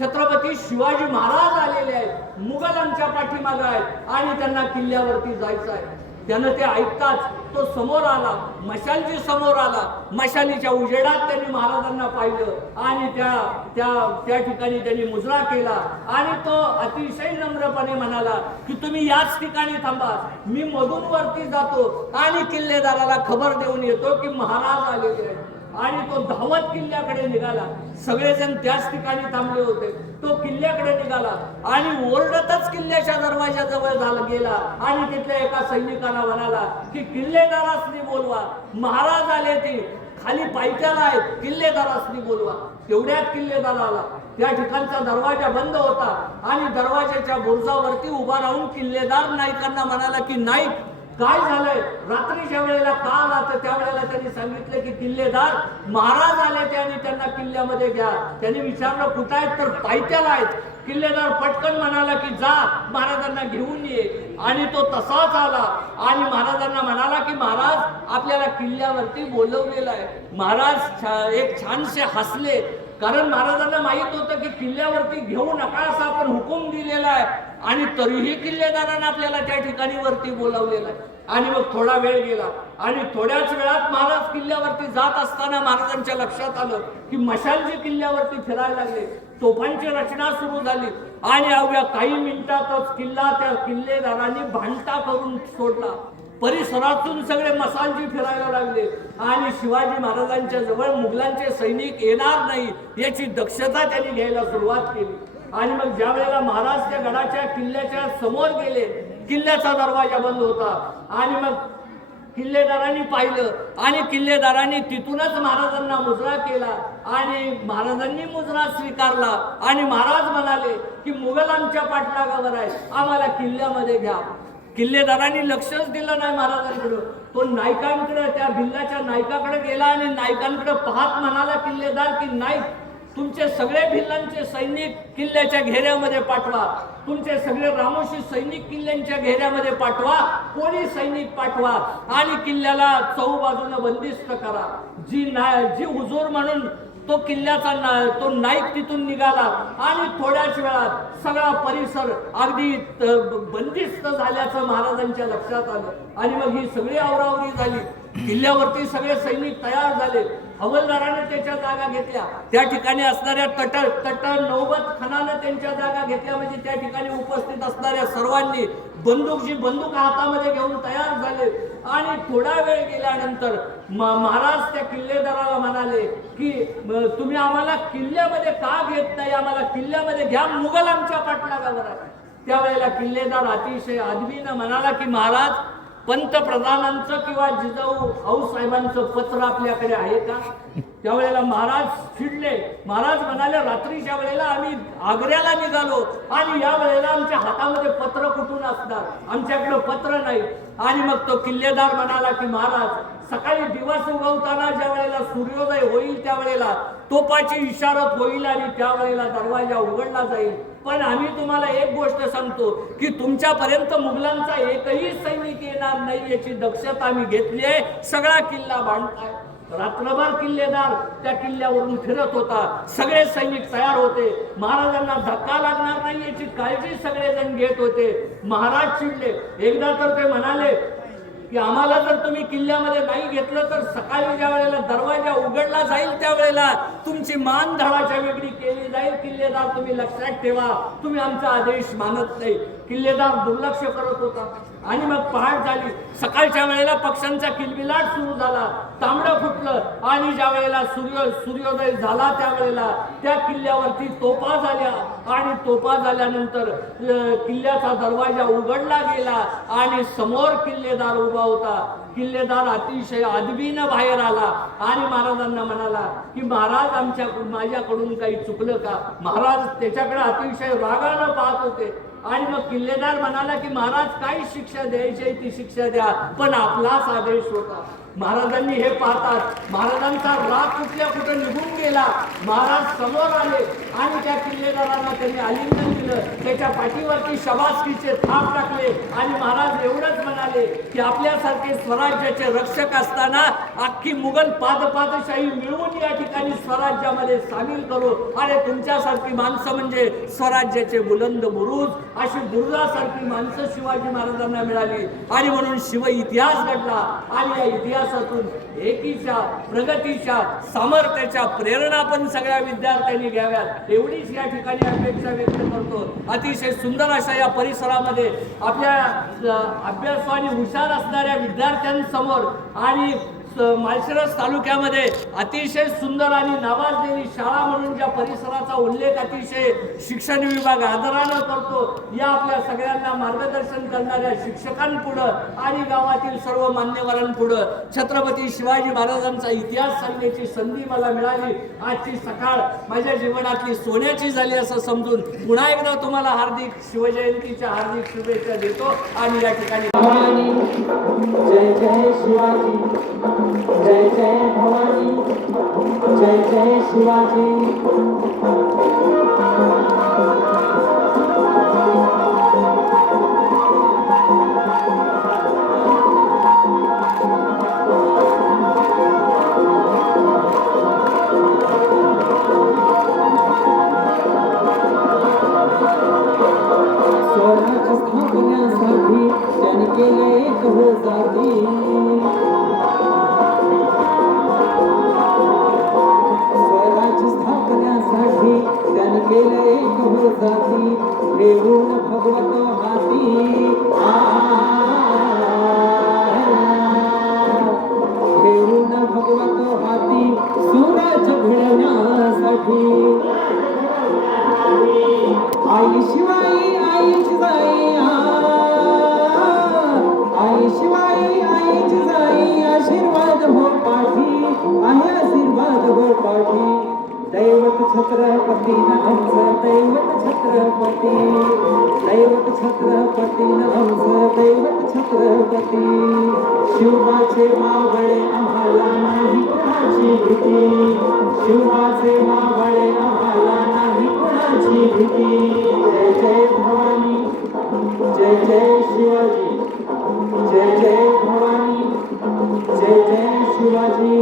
छत्रपती शिवाजी महाराज आलेले आहेत, मुघलांच्या पाठीमागे आहेत आणि त्यांना किल्ल्यावरती जायचं आहे. त्यानं ते ऐकताच तो समोर आला, मशालची समोर आला. मशालीच्या उजेडात त्यांनी महाराजांना पाहिलं आणि त्या ठिकाणी त्यांनी मुजरा केला आणि तो अतिशय नम्रपणे म्हणाला की तुम्ही याच ठिकाणी थांबा, मी मधून वरती जातो आणि किल्लेदाराला खबर देऊन येतो की महाराज आलेले आहेत. आणि तो धावत किल्ल्याकडे निघाला. सगळेजण त्याच ठिकाणी थांबले होते. तो किल्ल्याकडे निघाला आणि ओरडतच किल्ल्याच्या दरवाजाजवळ गेला आणि तिथल्या एका सैनिकाला म्हणाला की किल्लेदारासनी बोलवा, महाराज आले, ते खाली पायथ्याला आहेत, किल्लेदारासनी बोलवा. तेवढ्यात किल्लेदार आला. त्या ठिकाणचा दरवाजा बंद होता आणि दरवाजाच्या बुरुजावरती उभा राहून किल्लेदार नाईकांना म्हणाला की नाईक, काय झालंय, रात्रीच्या वेळेला का आला? तर त्यावेळेला त्यांनी सांगितलं की किल्लेदार महाराज आले ते आणि त्यांना किल्ल्यामध्ये घ्या. त्यांनी विचारलं कुठं आहेत? तर पायथ्याला आहेत. किल्लेदार पटकन म्हणाला की जा, महाराजांना घेऊन ये. आणि तो तसाच आला आणि महाराजांना म्हणाला की महाराज आपल्याला किल्ल्यावरती बोलवलेलं आहे. महाराज एक छानसे हसले, कारण महाराजांना माहित होतं की किल्ल्यावरती घेऊ नका असा आपण हुकूम दिलेला आहे आणि तरीही किल्लेदारांना आपल्याला त्या ठिकाणी वरती बोलावलेलं आहे. आणि मग थोडा वेळ गेला आणि थोड्याच वेळात महाराज किल्ल्यावरती जात असताना महाराजांच्या लक्षात आलं की मशालजी किल्ल्यावरती फिरायला लागले. तोफांची रचना सुरू झाली आणि अवघ्या काही मिनिटातच किल्ला त्या किल्लेदारांनी भांडता करून सोडला. परिसरातून सगळे मसालजी फिरायला लागले आणि शिवाजी महाराजांच्या जवळ मुघलांचे सैनिक येणार नाही याची दक्षता त्यांनी घ्यायला सुरुवात केली. आणि मग ज्या वेळेला महाराज त्या गडाच्या किल्ल्याच्या समोर गेले, किल्ल्याचा दरवाजा बंद होता आणि मग किल्लेदारांनी पाहिलं आणि किल्लेदारांनी तिथूनच महाराजांना मुजरा केला आणि महाराजांनी मुजरा स्वीकारला आणि महाराज म्हणाले की मुघल आमच्या पाठलागावर आहे, आम्हाला किल्ल्यामध्ये घ्या. किल्लेदारांनी लक्षच दिलं नाही महाराजांकडे. तो नायकांकडे, त्या भिल्लाच्या नायकाकडे गेला आणि नायकांकडे पाहत म्हणाला किल्लेदार की नाईक, तुमचे सगळे भिल्लांचे सैनिक किल्ल्याच्या घेऱ्यामध्ये पाठवा, तुमचे सगळे रामोशी सैनिक किल्ल्यांच्या घेऱ्यामध्ये पाठवा, कोणी सैनिक पाठवा आणि किल्ल्याला चहूबाजूने बंदिस्त करा. जी हुजूर म्हणून तो किल्ल्याचा तो नाईक तिथून निघाला आणि थोड्याच वेळात सगळा परिसर अगदी बंदिस्त झाल्याचं महाराजांच्या लक्षात आलं. आणि मग ही सगळी आवरावरी झाली. किल्ल्यावरती सगळे सैनिक तयार झाले. हवालदाराने त्याच्या जागा घेतल्या. त्या ठिकाणी असणाऱ्या तट नौबत खानाने त्यांच्या जागा घेतल्या. म्हणजे त्या ठिकाणी उपस्थित असणाऱ्या सर्वांनी बंदूक हातामध्ये घेऊन तयार झाले. आणि थोडा वेळ गेल्यानंतर महाराज त्या किल्लेदाराला म्हणाले की तुम्ही आम्हाला किल्ल्यामध्ये का घेत नाही, आम्हाला किल्ल्यामध्ये घ्या, मुघल आमच्या पाठलागावर आहे. त्यावेळेला किल्लेदार अतिशय आदबीनं म्हणाला की महाराज, पंतप्रधानांचं किंवा जिजाऊ आऊसाहेबांचं पत्र आपल्याकडे आहे का? त्यावेळेला महाराज चिडले. महाराज म्हणाले रात्रीच्या वेळेला आम्ही आग्र्याला निघालो आणि या वेळेला आमच्या हातामध्ये पत्र कुठून असणार, आमच्याकडे पत्र नाही. आणि मग तो किल्लेदार म्हणाला की महाराज, सकाळी दिवस उगवताना ज्या वेळेला सूर्योदय होईल त्यावेळेला तोपाची इशारत होईल आणि त्यावेळेला दरवाजा उघडला जाईल. पण आम्ही तुम्हाला एक गोष्ट सांगतो की तुमच्यापर्यंत मुघलांचा एकही सैनिक येणार नाही याची दक्षता आम्ही घेतली आहे. सगळा किल्ला बांधताय. रात्रभर किल्लेदार त्या किल्ल्यावरून फिरत होता. सगळे सैनिक तयार होते. महाराजांना धक्का लागणार नाही याची काळजी सगळेजण घेत होते. महाराज चिडले. एकदा तर ते म्हणाले की आम्हाला जर तुम्ही किल्ल्यामध्ये नाही घेतलं तर सकाळी ज्या वेळेला दरवाजा उघडला जाईल त्यावेळेला तुमची मान धडाच्या वेगळी केली जाईल. किल्लेदार तुम्ही लक्षात ठेवा, तुम्ही आमचा आदेश मानत नाही. किल्लेदार दुर्लक्ष करत होता. आणि मग पहाट झाली. सकाळच्या वेळेला पक्ष्यांचा किलबिलाट सुरू झाला तांबडं फुटलं आणि ज्या वेळेला सूर्योदय झाला त्यावेळेला त्या किल्ल्यावरती तोफा झाल्या आणि तोफा झाल्यानंतर किल्ल्याचा दरवाजा उघडला गेला आणि समोर किल्लेदार उभा होता. किल्लेदार अतिशय अदबीनं बाहेर आला आणि महाराजांना म्हणाला की महाराज माझ्याकडून काही चुकलं का? महाराज त्याच्याकडे अतिशय रागानं पाहत होते आणि मग किल्लेदार म्हणाला की महाराज काय शिक्षा द्यायची ती शिक्षा द्या, पण आपलाच आदेश होता. महाराजांनी हे पाहतात महाराजांचा राग कुठं निघून गेला. महाराज समोर आले आणि त्या किल्लेदारांना त्यांनी आलिंगन दिलं, त्याच्या पाठीवरती शबासकीचे थाप टाकले आणि महाराज एवढंच म्हणाले की आपल्यासारखे स्वराज्याचे रक्षक असताना अख्खी मुघल पादशाही मिळवून या ठिकाणी स्वराज्यामध्ये सामील करू. अरे तुमच्यासारखी माणसं म्हणजे स्वराज्याचे बुलंद बुरुज, अशी बुरुजासारखी माणसं शिवाजी महाराजांना मिळाली आणि म्हणून शिव इतिहास घडला आणि या इतिहासातून एकीच्या प्रगतीच्या सामर्थ्याच्या प्रेरणा पण सगळ्या विद्यार्थ्यांनी घ्याव्यात एवढीच या ठिकाणी अपेक्षा व्यक्त करतो. अतिशय सुंदर अशा या परिसरामध्ये आपल्या अभ्यासू आणि हुशार असणाऱ्या विद्यार्थ्यांसमोर आणि माळशिरस तालुक्यामध्ये अतिशय सुंदर आणि नावाजलेली शाळा म्हणून ज्या परिसराचा उल्लेख अतिशय शिक्षण विभाग आदरानं करतो, या आपल्या सगळ्यांना मार्गदर्शन करणाऱ्या शिक्षकांपुढं आणि गावातील सर्व मान्यवरांपुढं छत्रपती शिवाजी महाराजांचा इतिहास सांगण्याची संधी मला मिळाली. आजची सकाळ माझ्या जीवनातली सोन्याची झाली असं समजून पुन्हा एकदा तुम्हाला हार्दिक शिवजयंतीच्या हार्दिक शुभेच्छा देतो आणि या ठिकाणी जय जय शिवाजी, जय जय भवानी, जय जय शिवाजी. स्वराज्य स्थापण्यासाठी त्यांनी केले एक हो जाती. त्याने केलं एक हो जाती, देऊन भगवत हाती. देऊन भगवत हाती स्वराज्य घडवण्यासाठी. आई शिवाई आईची जाई, आई शिवाई आईची जाई. आशीर्वाद हो पाठी आहे, आशीर्वाद हो पाठी. दैवत छत्रपती न आमचं दैवत छत्रपती, दैवत छत्रपती न आमचं दैवत छत्रपती. शिवाचे मावळे आम्हाला नाही कुणाची भीती, शिवाचे मावळे आम्हाला नाही कुणाची भीती. जय जय भवानी, जय जय शिवाजी, जय जय भवानी, जय जय शिवाजी.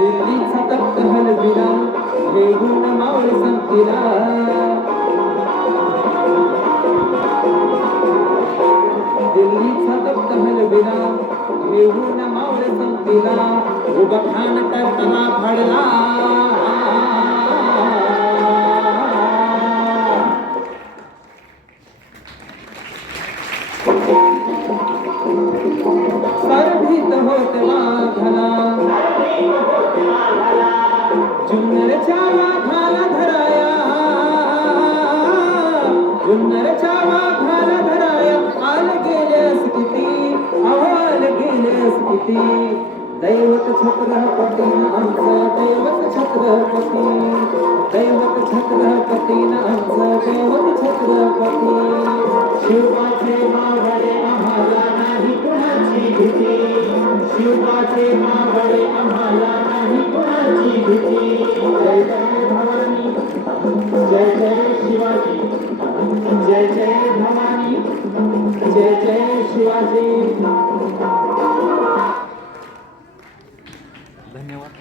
दिल्लीचा तख्त हलविला, घेऊन मावळ संपला. दिल्लीचा तख्त हलविला, घेऊन मावळ संपला. उभा खान करताना फाडला. सर्वभीत होत वाघाला, जुन्नरच्या वाघाला धराया, जुन्नरच्या वाघाला धराया. आल गेल्यास किती, आवाल गेल्यास किती. दैवत छत्रपती न आमचं दैवत छत्रपती, दैवत छत्रपती न आमचं दैवत छत्रपती. शिवाचे मावळे आम्हाला नाही कुणाची भीती, शिवाचे मावळे आम्हाला नाही कुणाची भीती. जय जय भवानी, जय जय शिवाजी, जय जय भवानी, जय जय शिवाजी. धन्यवाद.